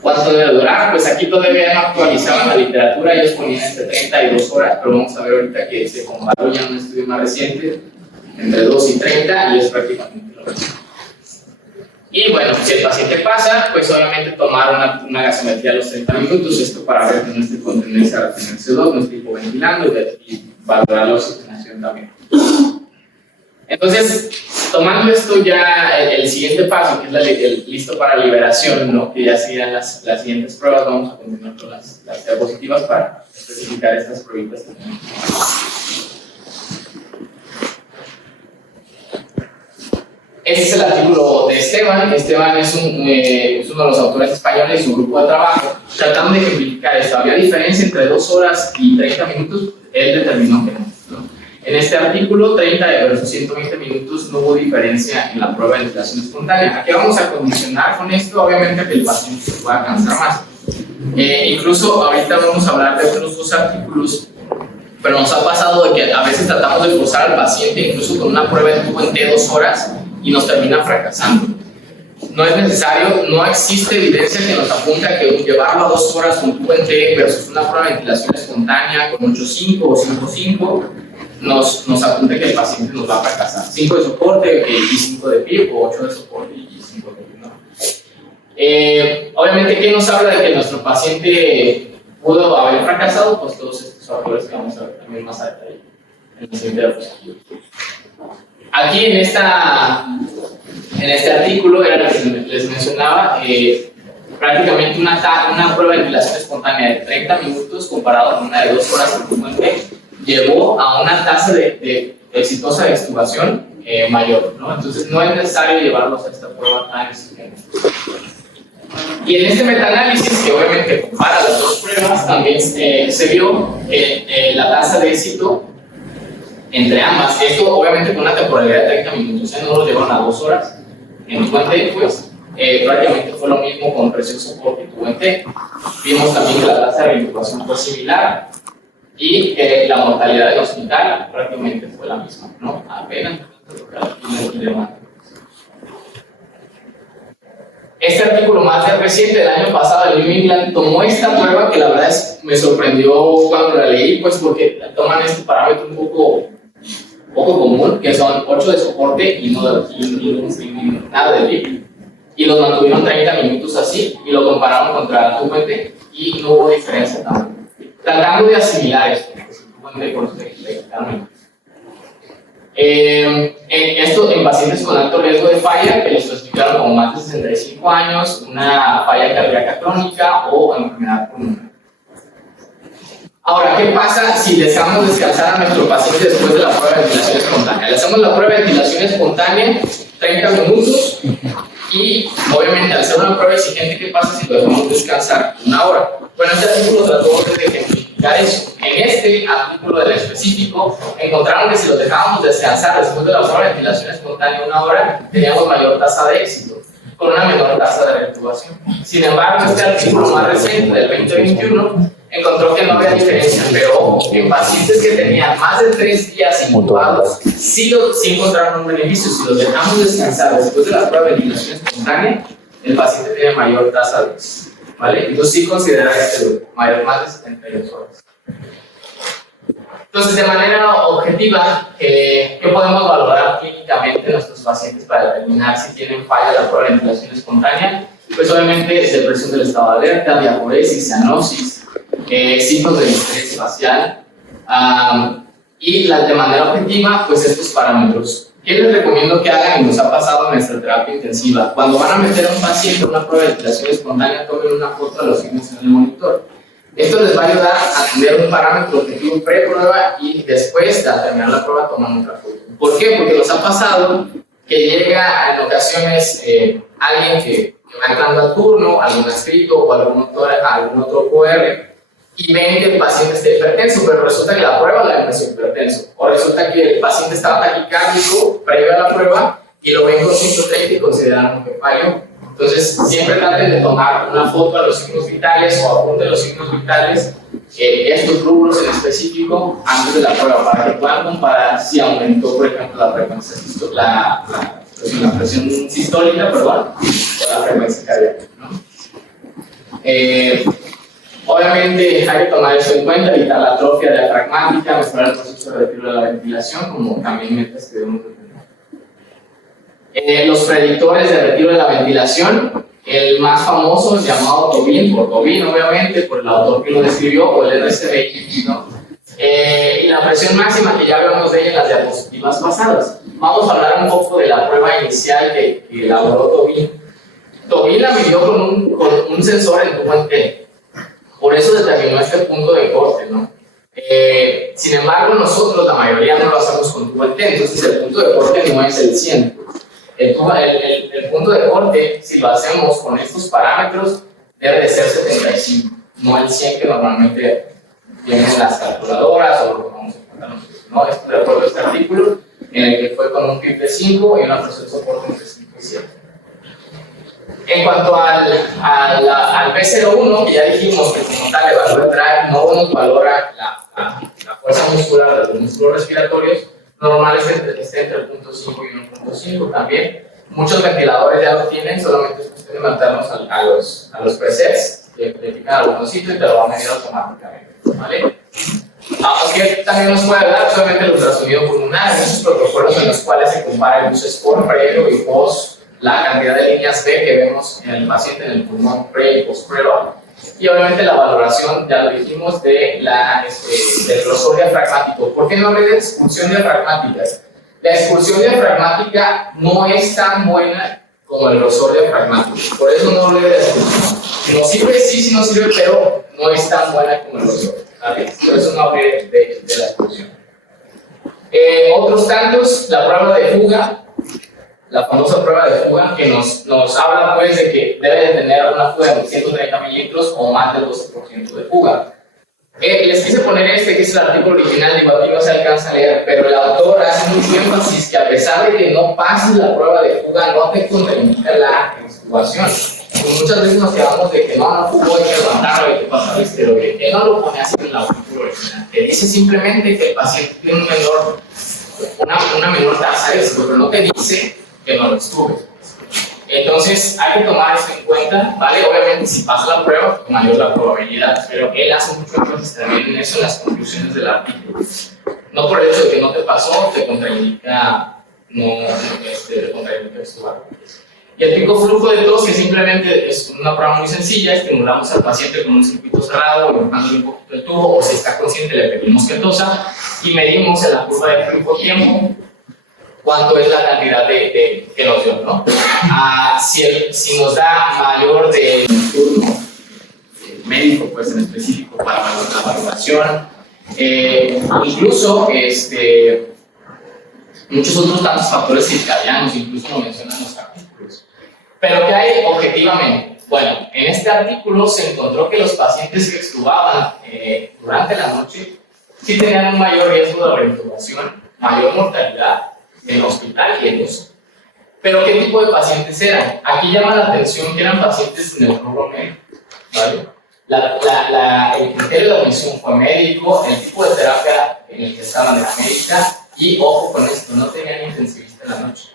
¿Cuánto debe durar? Pues aquí todavía no actualizaban la literatura, ellos ponían entre 32 horas, pero vamos a ver ahorita que se comparó ya en un estudio más reciente, entre 2 y 30, y es prácticamente lo mismo. Y bueno, si el paciente pasa, pues obviamente tomar una gasometría a los 30 minutos, esto para ver que no esté con tendencia a retener CO2, no esté hipoventilando y valorar la oxigenación también. Entonces, tomando esto ya, el siguiente paso, que es el listo para liberación, ¿no? Que ya serían las siguientes pruebas, vamos a continuar con las diapositivas para especificar estas pruebas también. Este es el artículo de Esteban. Esteban es uno de los autores españoles y su grupo de trabajo tratando de ejemplificar esto. Había diferencia entre 2 horas y 30 minutos, él determinó que no. En este artículo, 30 versus 120 minutos, no hubo diferencia en la prueba de ventilación espontánea. ¿A qué vamos a condicionar con esto? Obviamente que el paciente se pueda cansar más. Incluso ahorita vamos a hablar de otros 2 artículos, pero nos ha pasado de que a veces tratamos de forzar al paciente incluso con una prueba de tubo en T 2 horas y nos termina fracasando. No es necesario, no existe evidencia que nos apunte a que llevarlo a 2 horas con tubo en T versus una prueba de ventilación espontánea con 8.5 o 5.5 nos apunte que el paciente nos va a fracasar. 5 de soporte y 5 de PIB, o 8 de soporte y 5 de PIB, ¿no? Obviamente, ¿qué nos habla de que nuestro paciente pudo haber fracasado? Pues todos estos factores que vamos a ver también más adelante en la siguiente diapositiva. Aquí en este artículo, era lo que les mencionaba, prácticamente una prueba de ventilación espontánea de 30 minutos comparado con una de 2 horas en frecuente llevó a una tasa de exitosa de extubación mayor, ¿no? Entonces no es necesario llevarlos a esta prueba tan exigente. Y en este metaanálisis, que obviamente compara las 2 pruebas, también se vio la tasa de éxito entre ambas. Esto obviamente con una temporalidad de 30 minutos, no lo llevaron a 2 horas. En T, pues prácticamente fue lo mismo con presión soporte y tubo en T. Vimos también que la tasa de reintubación fue similar y la mortalidad del hospital prácticamente fue la misma, ¿no? Apenas. Este artículo más reciente del año pasado de New England tomó esta prueba que la verdad me sorprendió cuando la leí, pues porque toman este parámetro un poco común, que son 8 de soporte y nada de PIB, y los mantuvieron 30 minutos así y lo compararon contra el tubo-T y no hubo diferencia también. Tratando de asimilar esto, esto en pacientes con alto riesgo de falla, que les clasificaron como más de 65 años, una falla cardíaca crónica o enfermedad pulmonar. Ahora, ¿qué pasa si dejamos descansar a nuestro paciente después de la prueba de ventilación espontánea? Le hacemos la prueba de ventilación espontánea 30 minutos y, obviamente, al ser una prueba exigente, ¿qué pasa si lo dejamos descansar 1 hora? Bueno, este artículo trató de ejemplificar eso. En este artículo del específico, encontraron que si lo dejábamos descansar después de la prueba de ventilación espontánea 1 hora, teníamos mayor tasa de éxito, con una menor tasa de reactivación. Sin embargo, este artículo más reciente, del 2021, encontró que no había diferencia, pero en pacientes que tenían más de 3 días intubados, sí encontraron un beneficio. Si los dejamos descansar después de la prueba de ventilación espontánea, el paciente tiene mayor tasa de éxito, ¿vale? Entonces sí considera este más de 72 horas. Entonces, de manera objetiva, ¿qué podemos valorar clínicamente en nuestros pacientes para determinar si tienen falla de la prueba de ventilación espontánea? Pues obviamente depresión del estado de alerta, diaforesis, cianosis, signos de estrés facial, y de manera objetiva, pues estos parámetros. ¿Qué les recomiendo que hagan? Y nos ha pasado en nuestra terapia intensiva. Cuando van a meter a un paciente en una prueba de ventilación espontánea, tomen una foto de los signos en el monitor. Esto les va a ayudar a tener un parámetro objetivo pre-prueba y después de terminar la prueba toman otra foto. ¿Por qué? Porque nos ha pasado que llega en ocasiones alguien que va entrando al turno, algún escrito o algún otro QR, y ven que el paciente está hipertenso, pero resulta que la prueba la empezó hipertenso, o resulta que el paciente estaba taquicárdico previo a la prueba y lo ven con 130 y consideraron que falló. Entonces, siempre traten de tomar una foto a los signos vitales o apunten los signos vitales, estos rubros en específico, antes de la prueba, para que puedan comparar si aumentó, por ejemplo, la frecuencia la presión sistólica, perdón, o la frecuencia cardíaca, ¿no? Obviamente hay que tomar eso en cuenta, evitar la atrofia diafragmática, mejorar el proceso de retiro de la ventilación, como también metas que debemos de tener. Los predictores de retiro de la ventilación, el más famoso es llamado Tobin, por Tobin obviamente, por el autor que lo describió, o el RSBI, ¿no? Y la presión máxima, que ya hablamos de ella en las diapositivas pasadas. Vamos a hablar un poco de la prueba inicial que elaboró Tobin. Tobin la midió con un sensor en tubo entero. Por eso determinó este punto de corte, ¿no? Sin embargo, nosotros, la mayoría, no lo hacemos con tubo entero, entonces el punto de corte no es el 100. El punto de corte, si lo hacemos con estos parámetros, debe de ser 75, no el 100 que normalmente vienen las calculadoras o lo que vamos a encontrar nosotros, ¿no? Esto de acuerdo a este artículo, en el que fue con un PIB de 5 y una presión de soporte entre 5 y 7. En cuanto al P01, que ya dijimos que como tal evalúa el drive, no nos valora la fuerza muscular de los músculos respiratorios, normal esté entre el 0.5 y 1.5 también. Muchos ventiladores ya lo tienen, solamente es cuestión de meternos a los presets, que identifican al botoncito y te lo va a medir automáticamente, ¿vale? Aunque también nos puede dar solamente el ultrasonido pulmonar, en esos protocolos en los cuales se compara el uso score previo y post, la cantidad de líneas B que vemos en el paciente en el pulmón pre y post prueba, y obviamente la valoración, ya lo dijimos, del grosor diafragmático. ¿Por qué no hablé de expulsión diafragmática? La expulsión diafragmática no es tan buena como el grosor diafragmático, por eso no hablé de expulsión. Nos sirve, sí nos sirve, pero no es tan buena como el grosor, ¿vale? Por eso no hablé de la expulsión. Otros tantos, la prueba de fuga, la famosa prueba de fuga, que nos habla pues de que debe de tener una fuga de 130 mililitros o más del 12% de fuga. Les quise poner que es el artículo original, digo, aquí no se alcanza a leer, pero el autor hace mucho énfasis que a pesar de que no pases la prueba de fuga, no te contraindica la extubación. Muchas veces nos quedamos de que no fugó, hay que levantarlo, hay que pasar el esteroide. Él no lo pone así en el artículo original, que dice simplemente que el paciente tiene una menor tasa de éxito, pero no te dice que no lo estuve. Entonces hay que tomar eso en cuenta, ¿vale? Obviamente si pasa la prueba, pues mayor la probabilidad, pero él hace mucho énfasis también en eso en las conclusiones del artículo. No por el hecho de que no te pasó, te contraindica extubar. Y el pico flujo de tos, que simplemente es una prueba muy sencilla, estimulamos al paciente con un circuito cerrado, empujándole un poquito el tubo, o si está consciente le pedimos que tosa, y medimos en la curva de flujo-tiempo cuánto es la cantidad que nos dio, ¿no? Si nos da mayor de médico, pues en específico para la valoración, incluso muchos otros tantos factores circadianos, incluso lo mencionan los artículos. Pero ¿qué hay objetivamente? Bueno, en este artículo se encontró que los pacientes que extubaban durante la noche sí tenían un mayor riesgo de reintubación, mayor mortalidad en hospital y en UCI. Pero ¿qué tipo de pacientes eran? Aquí llama la atención que eran pacientes en el rubro médico, ¿vale? El criterio de admisión fue médico, el tipo de terapia en el que estaban era médica, y ojo con esto, no tenían intensivista en la noche.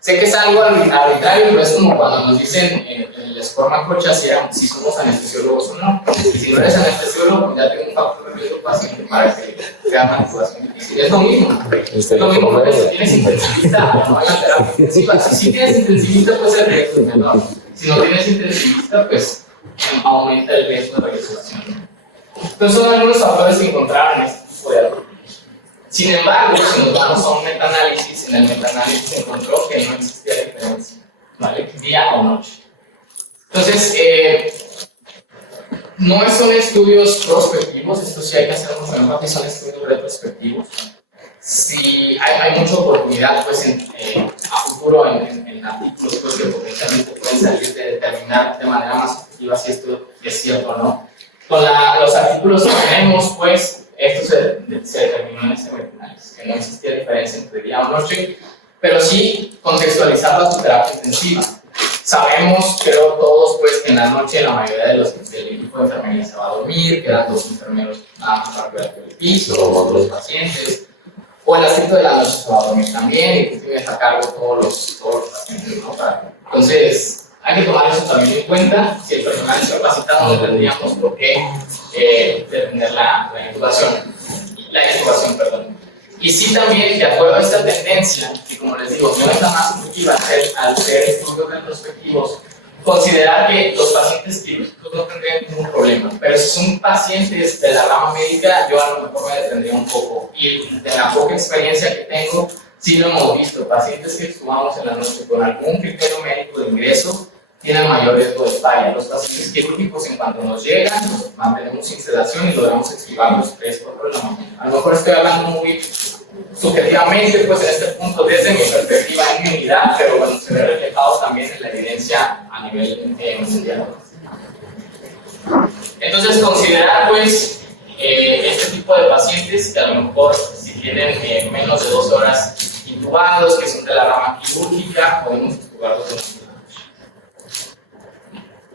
Sé que es algo arbitrario, pero es como cuando nos dicen en el score macrocha si somos anestesiólogos o no. Y si no eres anestesiólogo, ya tengo un factor de riesgo paciente para que sea manipulación difícil. Es lo mismo. Es lo mismo porque si tienes intensivista, no hay una terapia intensiva. Si tienes intensivista, pues el riesgo es menor. Si no tienes intensivista, pues aumenta el riesgo de regresación. Entonces son algunos factores que encontraron en este tipo de artículos. Sin embargo, si nos vamos a un metaanálisis, en el metaanálisis se encontró que no existía diferencia, ¿vale? Día o noche. Entonces, no son estudios prospectivos, esto sí hay que hacer un énfasis, son estudios retrospectivos. Si hay mucha oportunidad, pues, a futuro en artículos pues, que potencialmente pueden salir de determinar de manera más objetiva si esto es cierto o no. Con los artículos que tenemos, pues, esto se determinó en este metaanálisis, que no existía diferencia entre día o noche, pero sí contextualizar la terapia intensiva. Sabemos, creo todos, pues, que en la noche la mayoría del equipo de enfermería se va a dormir, quedan 2 enfermeros nada más para cuidar el piso, los pacientes, o el asiento de la noche se va a dormir también, y pues tienes a cargo todos los pacientes, ¿no? Entonces, hay que tomar eso también en cuenta. Si el personal es capacitado, no tendríamos por qué detener la intubación, perdón. Y sí también, de acuerdo a esta tendencia, que como les digo, no es la más efectiva al ser estudios retrospectivos, considerar que los pacientes clínicos no tendrían ningún problema, pero si son pacientes de la rama médica, yo a lo mejor me detendría un poco. Y de la poca experiencia que tengo, sí lo hemos visto, pacientes que extubamos en la noche con algún criterio médico de ingreso, tienen mayor riesgo de falla. Los pacientes quirúrgicos, en cuanto nos llegan, los mantenemos sin sedación y logramos extubarlos 3 o 4 de la mañana. A lo mejor estoy hablando muy subjetivamente, pues en este punto, desde mi perspectiva en mi unidad, pero bueno, se ve reflejado también en la evidencia a nivel mundial. Entonces, considerar, pues, este tipo de pacientes que a lo mejor, si tienen menos de 2 horas intubados, que son de la rama quirúrgica, podemos intubarlos de una.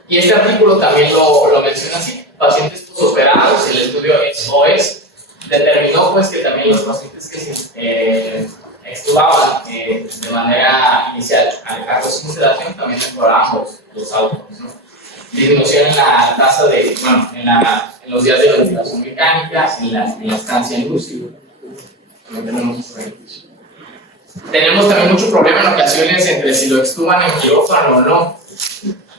Y este artículo también lo menciona así, pacientes posoperados, el estudio SOS determinó pues que también los pacientes que se extubaban de manera inicial al cargo sin sedación también mejoraban los outcomes, ¿no? Disminución en la tasa de, bueno, en los días de ventilación mecánica, en la estancia en UCI. Tenemos también mucho problema en ocasiones entre si lo extuban en quirófano o no.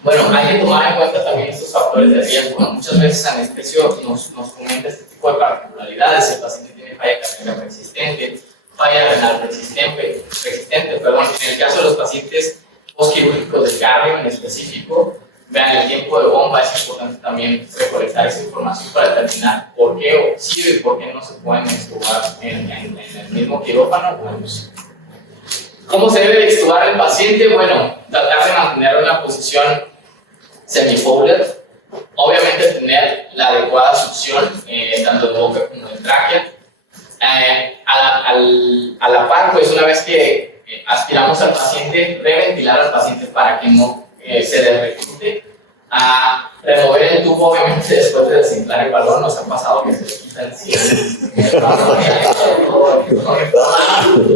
Bueno, hay que tomar en cuenta también estos factores de riesgo, ¿no? Muchas veces anestesio nos comenta este tipo de particularidades. El paciente tiene falla cardíaca persistente, falla renal persistente, En el caso de los pacientes postquirúrgicos de cardio en específico, vean el tiempo de bomba. Es importante también recolectar esa información para determinar por qué o sí y por qué no se pueden extubar en el mismo quirófano o en UCI. ¿Cómo se debe de extubar el paciente? Bueno, tratar de mantener una posición semi-Fowler, obviamente tener la adecuada succión, tanto en boca como en tráquea. A la par, pues una vez que aspiramos al paciente, reventilar al paciente para que no se desreclute. A remover el tubo, obviamente después de desinflar el balón. Nos ha pasado que se le quita el cierre.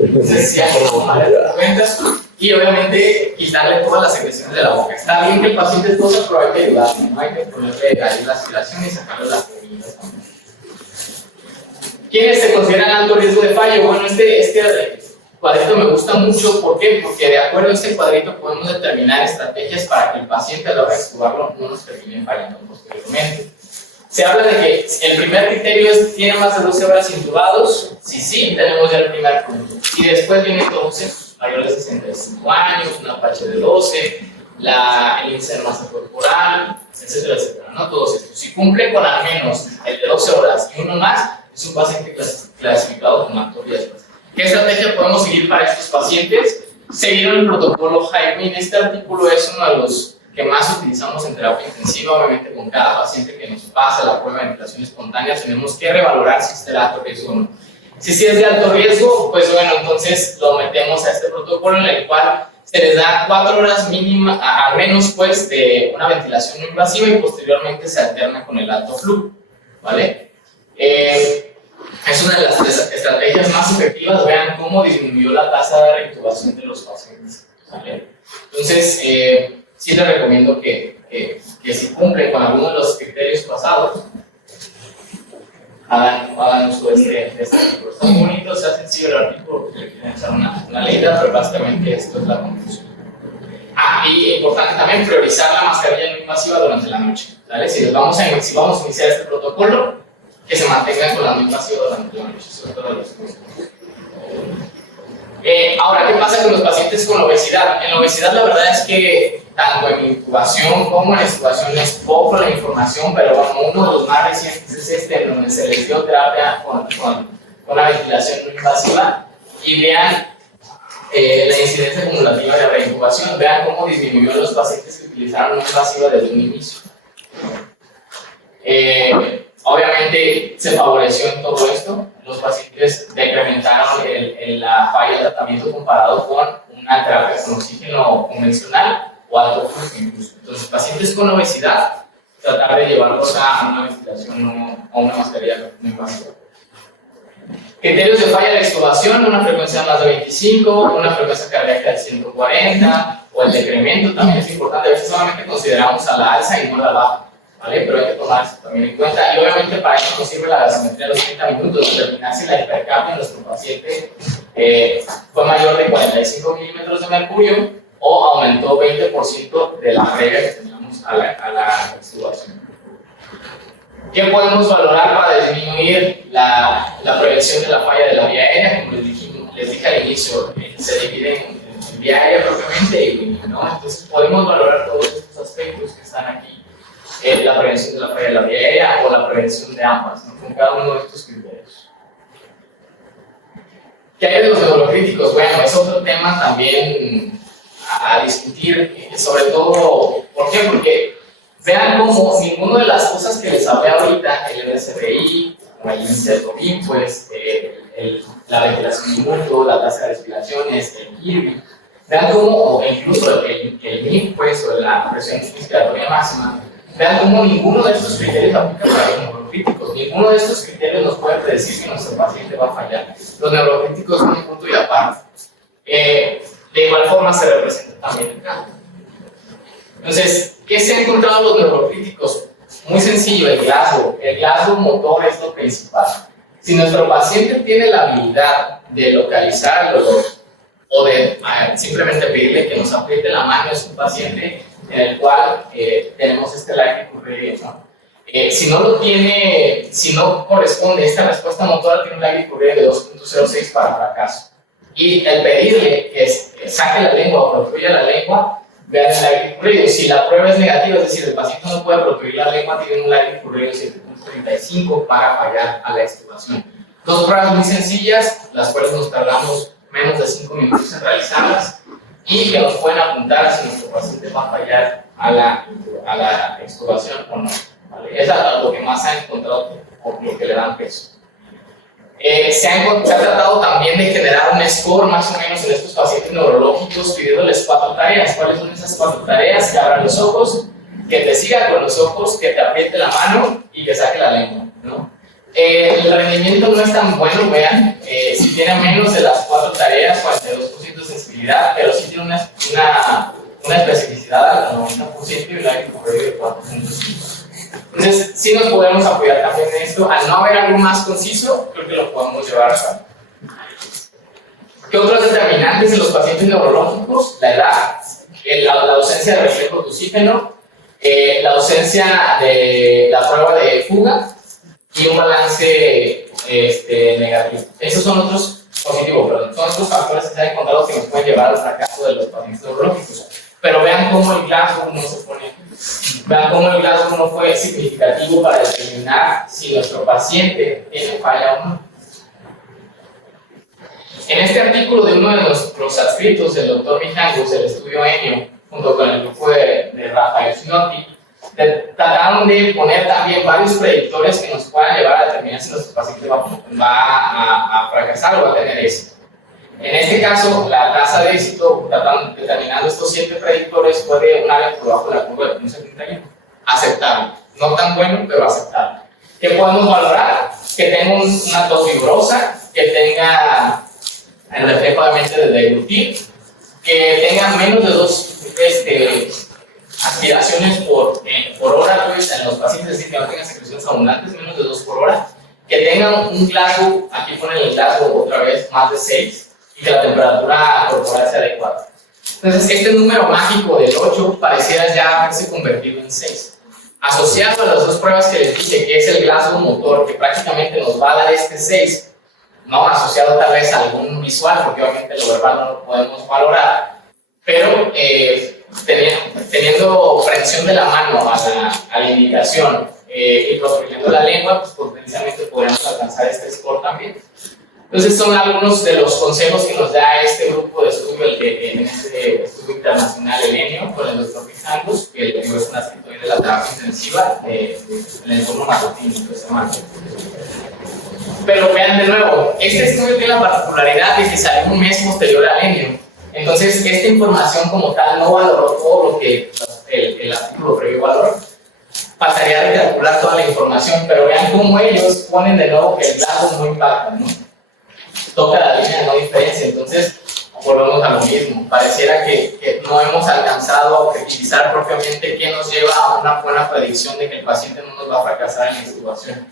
Entonces, sí hay que tomar las cuentas. Y obviamente quitarle todas las secreciones de la boca. Está bien que el paciente tosa, pero hay que ayudarle, no hay que ponerle ahí la aspiración y sacarle las comillas también. ¿Quiénes se consideran alto riesgo de fallo? Bueno, este cuadrito me gusta mucho. ¿Por qué? Porque de acuerdo a este cuadrito podemos determinar estrategias para que el paciente a la hora de extubarlo no nos termine fallando posteriormente. Se habla de que el primer criterio es: ¿tiene más de 12 horas intubados? Sí, tenemos ya el primer punto. Y después viene entonces mayores de 65 años, un Apache de 12, el índice de masa corporal, etcétera, etcétera, ¿no? Todos estos. Si cumple con al menos el de 12 horas y uno más, es un paciente clasificado con alto riesgo. ¿Qué estrategia podemos seguir para estos pacientes? Seguir el protocolo Jaime. Este artículo es uno de los que más utilizamos en terapia intensiva. Obviamente, con cada paciente que nos pasa la prueba de ventilación espontánea, tenemos que revalorar si es de alto riesgo o no. Si es de alto riesgo, pues bueno, entonces lo metemos a este protocolo en el cual se les da 4 horas mínima, al menos pues, de una ventilación no invasiva y posteriormente se alterna con el alto flujo, ¿vale? Es una de las estrategias más efectivas. Vean cómo disminuyó la tasa de reintubación de los pacientes, ¿vale? Entonces, sí les recomiendo que si cumplen con alguno de los criterios pasados, hagan uso de este artículo. Está muy bonito, está sencillo el artículo, porque le quieren echar una leída, pero básicamente esto es la conclusión. Y importante también priorizar la mascarilla no invasiva durante la noche, ¿vale? Si vamos a iniciar este protocolo, que se mantengan con la no invasiva durante la noche, sobre todo los ahora, ¿qué pasa con los pacientes con obesidad? En la obesidad la verdad es que tanto en intubación como en extubación es poco la información, pero bueno, uno de los más recientes es este, en donde se les dio terapia con la ventilación no invasiva, y vean la incidencia acumulativa de reintubación. Vean cómo disminuyó los pacientes que utilizaron no invasiva desde un inicio. Obviamente se favoreció en todo esto. Los pacientes decrementaron la falla de tratamiento comparado con una terapia con oxígeno convencional o alto flujo incluso. Entonces, pacientes con obesidad, tratar de llevarlos a una ventilación o a una mascarilla no invasiva. Criterios de falla de extubación: una frecuencia más de 25, una frecuencia cardíaca de 140, o el decremento también es importante. A veces solamente consideramos a la alza y no a la baja, ¿vale? Pero hay que tomar eso también en cuenta. Y obviamente para eso nos sirve la gasometría de los 30 minutos, determinar si la hipercapnia en nuestro paciente fue mayor de 45 milímetros de mercurio o aumentó 20% de la previa que teníamos a la extubación. ¿Qué podemos valorar para disminuir la prevención de la falla de la vía aérea? Como les dije al inicio, se divide en vía aérea propiamente y WINI, ¿no? Entonces podemos valorar todos estos aspectos que están aquí. La prevención de la falla de la vía aérea o la prevención de ambas, ¿no? Con cada uno de estos criterios. ¿Qué hay de los neurocríticos? Bueno, es otro tema también a discutir, sobre todo, ¿por qué? Porque vean cómo ninguna de las cosas que les hablé ahorita, el NSBI, o el índice de COVID, pues, la ventilación del mundo, la tasa de respiraciones, el Kirby, vean cómo, o incluso el MIF, pues, o la presión inspiratoria máxima, vean cómo ninguno de estos criterios aplica para los neurocríticos. Ninguno de estos criterios nos puede predecir que nuestro paciente va a fallar. Los neurocríticos son un punto y aparte. De igual forma se representa también acá. Entonces, ¿qué se han encontrado los neurocríticos? Muy sencillo, el Glasgow motor es lo principal. Si nuestro paciente tiene la habilidad de localizar el dolor o de simplemente pedirle que nos apriete la mano, es un paciente en el cual tenemos este like, ¿no? Si no lo tiene, si no corresponde esta respuesta motora, tiene un like de 2.06 para fracaso. Y el pedirle que saque la lengua o protruya la lengua, vean el like recurrido. Si la prueba es negativa, es decir, el paciente no puede protruir la lengua, tiene un like recurrido de 7.35 para fallar a la extubación. Dos pruebas muy sencillas, las cuales nos tardamos menos de 5 minutos en realizarlas y que nos pueden apuntar a si nuestro paciente va a fallar a la extubación o no, ¿vale? Es lo que más se ha encontrado por lo que le dan peso. Se ha tratado también de generar un score más o menos en estos pacientes neurológicos, pidiéndoles 4 tareas. ¿Cuáles son esas 4 tareas? Que abra los ojos, que te siga con los ojos, que te apriete la mano y que saque la lengua, ¿no? El rendimiento no es tan bueno, vean, si tiene menos de las 4 tareas, 42% de sensibilidad, pero sí tiene una especificidad al 90% y un like promedio de 4.5. Entonces, sí nos podemos apoyar también en esto. Al no haber algo más conciso, creo que lo podemos llevar a cabo. ¿Qué otros determinantes de los pacientes neurológicos? La edad, la ausencia de reflejo tusígeno, la ausencia de la prueba de fuga y un balance negativo. Esos son otros positivos, perdón. Son otros factores que se han encontrado que nos pueden llevar al fracaso de los pacientes neurológicos. Pero vean cómo el Glasgow no se pone. Vean cómo el Glasgow no fue significativo para determinar si nuestro paciente tiene falla o no. En este artículo de uno de los adscritos del doctor Mijangos, el estudio ENIO, junto con el grupo de Rafael Sinotti, trataron de poner también varios predictores que nos puedan llevar a determinar si nuestro paciente va a fracasar o va a tener éxito. En este caso, la tasa de éxito, determinando estos 7 predictores, fue de un área por debajo de la curva de 1.71. Aceptable. No tan bueno, pero aceptable. ¿Qué podemos valorar? Que tenga una tos fibrosa, que tenga el reflejo de mente de deglutir, que tenga menos de 2 aspiraciones por hora, pues, en los pacientes, es decir, que no tengan secreciones abundantes, menos de 2 por hora, que tengan un Glasgow, aquí ponen el Glasgow otra vez, más de 6, y que la temperatura corporal sea de 4. Entonces, este número mágico del 8 pareciera ya haberse convertido en 6. Asociado a las 2 pruebas que les dije, que es el Glasgow motor, que prácticamente nos va a dar este 6, no asociado tal vez a algún visual, porque obviamente lo verbal no lo podemos valorar, pero teniendo prensión de la mano a la indicación y proponiendo la lengua, pues potencialmente podríamos alcanzar este score también. Entonces son algunos de los consejos que nos da este grupo de estudio, en este estudio internacional el ENIO, con el doctor Mijangos, que es un adscrito de la terapia intensiva del entorno matutino de semana. Pero vean de nuevo, este estudio tiene la particularidad de que salió un mes posterior al ENIO. Entonces, esta información como tal no valoró todo lo que el artículo previo valoró. Pasaría a recalcular toda la información, pero vean cómo ellos ponen de nuevo que el Glasgow no impacta, ¿no? Toca la línea de no diferencia. Entonces, volvemos a lo mismo. Pareciera que no hemos alcanzado a objetivizar propiamente qué nos lleva a una buena predicción de que el paciente no nos va a fracasar en la intubación.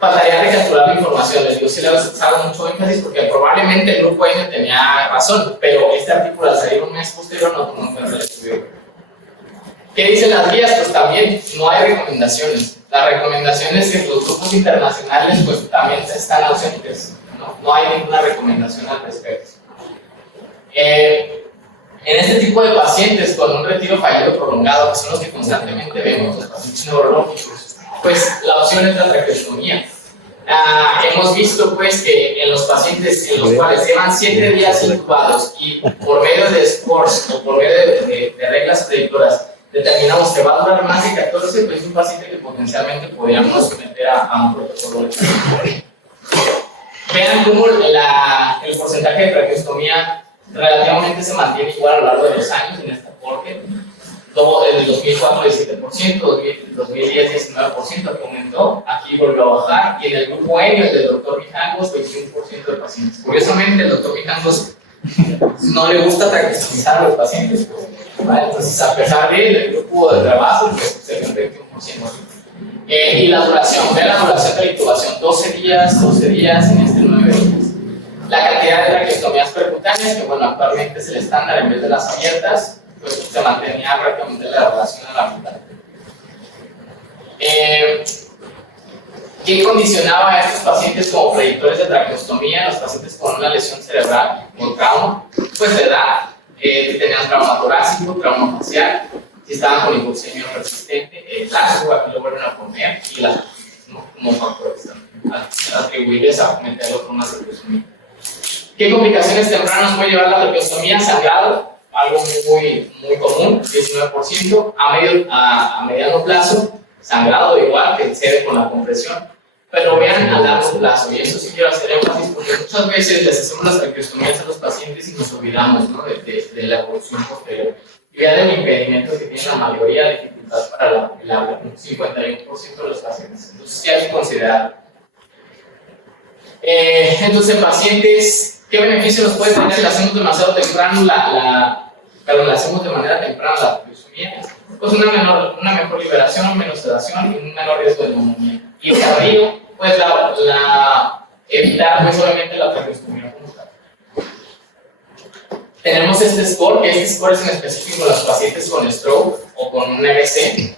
Pasaría a recapturar la información. Les digo, sí les hago mucho énfasis porque probablemente el grupo N tenía razón, pero este artículo al salir un mes posterior no tomó en cuenta el estudio. ¿Qué dicen las guías? Pues también no hay recomendaciones. Las recomendaciones en los grupos internacionales pues también están ausentes. No hay ninguna recomendación al respecto. En este tipo de pacientes con un retiro fallido prolongado, que son los que constantemente vemos, los pacientes neurológicos, pues la opción es la traqueostomía. Hemos visto pues que en los pacientes en los cuales llevan 7 días intubados y por medio de scores o por medio de reglas predictoras determinamos que va a durar más de 14, pues es un paciente que potencialmente podríamos someter a un protocolo de Vean cómo el porcentaje de traqueostomía relativamente se mantiene igual a lo largo de los años en esta corte. Todo en el 2004 17%, 2010 19% aumentó, aquí volvió a bajar, y en el grupo ENIO, el del doctor Mijangos, 21% de pacientes. Curiosamente, el doctor Mijangos no le gusta traqueostomizar a los pacientes, ¿vale? Entonces, a pesar del grupo de trabajo, pues se ve un 21%. Y la duración, vean la duración de la intubación, 12 días en este 9 días. La cantidad de traqueostomías percutáneas, que bueno, actualmente es el estándar en vez de las abiertas, pues se mantenía prácticamente la relación a la mitad. ¿Qué condicionaba a estos pacientes como predictores de traqueostomía? Los pacientes con una lesión cerebral o trauma, pues edad, si tenían trauma torácico, trauma facial, si estaban con hipoxemia persistente, el lazo, aquí lo vuelven a poner, y las no factores atribuibles a meterlo con una traqueostomía. ¿Qué complicaciones tempranas puede llevar la traqueostomía? Sangrado, algo muy común, 19%. A mediano plazo, sangrado igual, que cede con la compresión. Pero vean a largo plazo, y eso sí quiero hacer énfasis, porque muchas veces les hacemos las traqueostomías a los pacientes y nos olvidamos, ¿no? de la evolución posterior. Y vean el impedimento que tiene la mayoría de dificultad para el habla, un 51% de los pacientes. Entonces, sí hay que considerar. Entonces, en pacientes, ¿qué beneficio nos puede tener si le hacemos demasiado temprano pero le hacemos de manera temprana la traqueostomía? Pues una mejor liberación, menos sedación y un menor riesgo de neumonía. Y tardío, pues evitar pues obviamente la traqueostomía. Tenemos este score, que este score es en específico en los pacientes con stroke o con un MSC.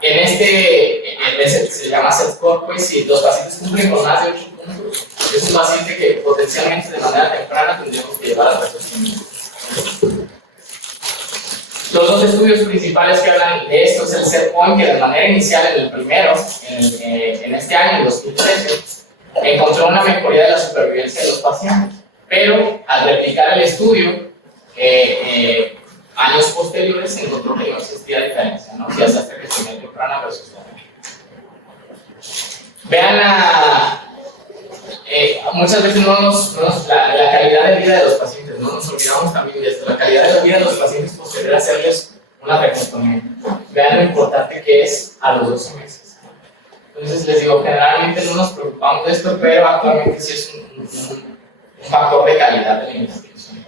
En ese que se llama set-score, pues si los pacientes cumplen con más de 8 puntos, es un paciente que potencialmente de manera temprana tendríamos que llevar a la traqueostomía. Los dos estudios principales que hablan de esto es el SETPOINT, que de manera inicial en el primero, en este año, en 2013, encontró una mejoría de la supervivencia de los pacientes, pero al replicar el estudio, años posteriores se encontró que no existía diferencia, ¿no? Si hasta crecimiento temprana versus la. Vean muchas veces la calidad de vida de los pacientes, no nos olvidamos también de esto, la calidad de la vida de los pacientes posterior a hacerles una traqueostomía. Vean lo importante que es a los 12 meses. Entonces les digo, generalmente no nos preocupamos de esto, pero actualmente sí es un factor de calidad de la investigación.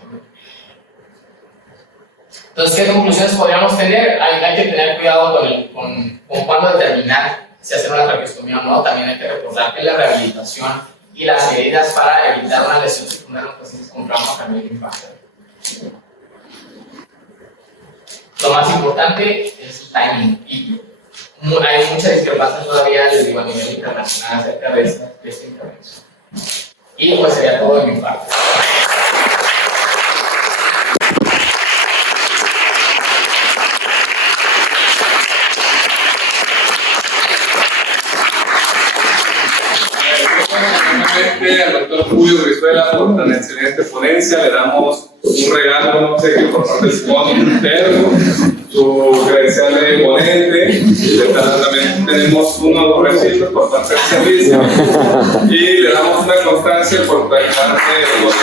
Entonces, ¿qué conclusiones podríamos tener? Hay que tener cuidado con cuándo determinar si hacer una traqueostomía o no. También hay que recordar que la rehabilitación y las medidas para evitar una lesión secundaria en pacientes con trauma cardíaco infarto. Lo más importante es el timing. Y hay mucha discrepancia todavía, les digo, a nivel internacional acerca de esta intervención. Y pues sería todo de mi parte. Al doctor Julio Brizuela por tan excelente ponencia. Le damos un regalo, no sé qué, por parte del sponsor, su credencial de ponente. También tenemos unos recitos por parte del servicio y le damos una constancia por parte de los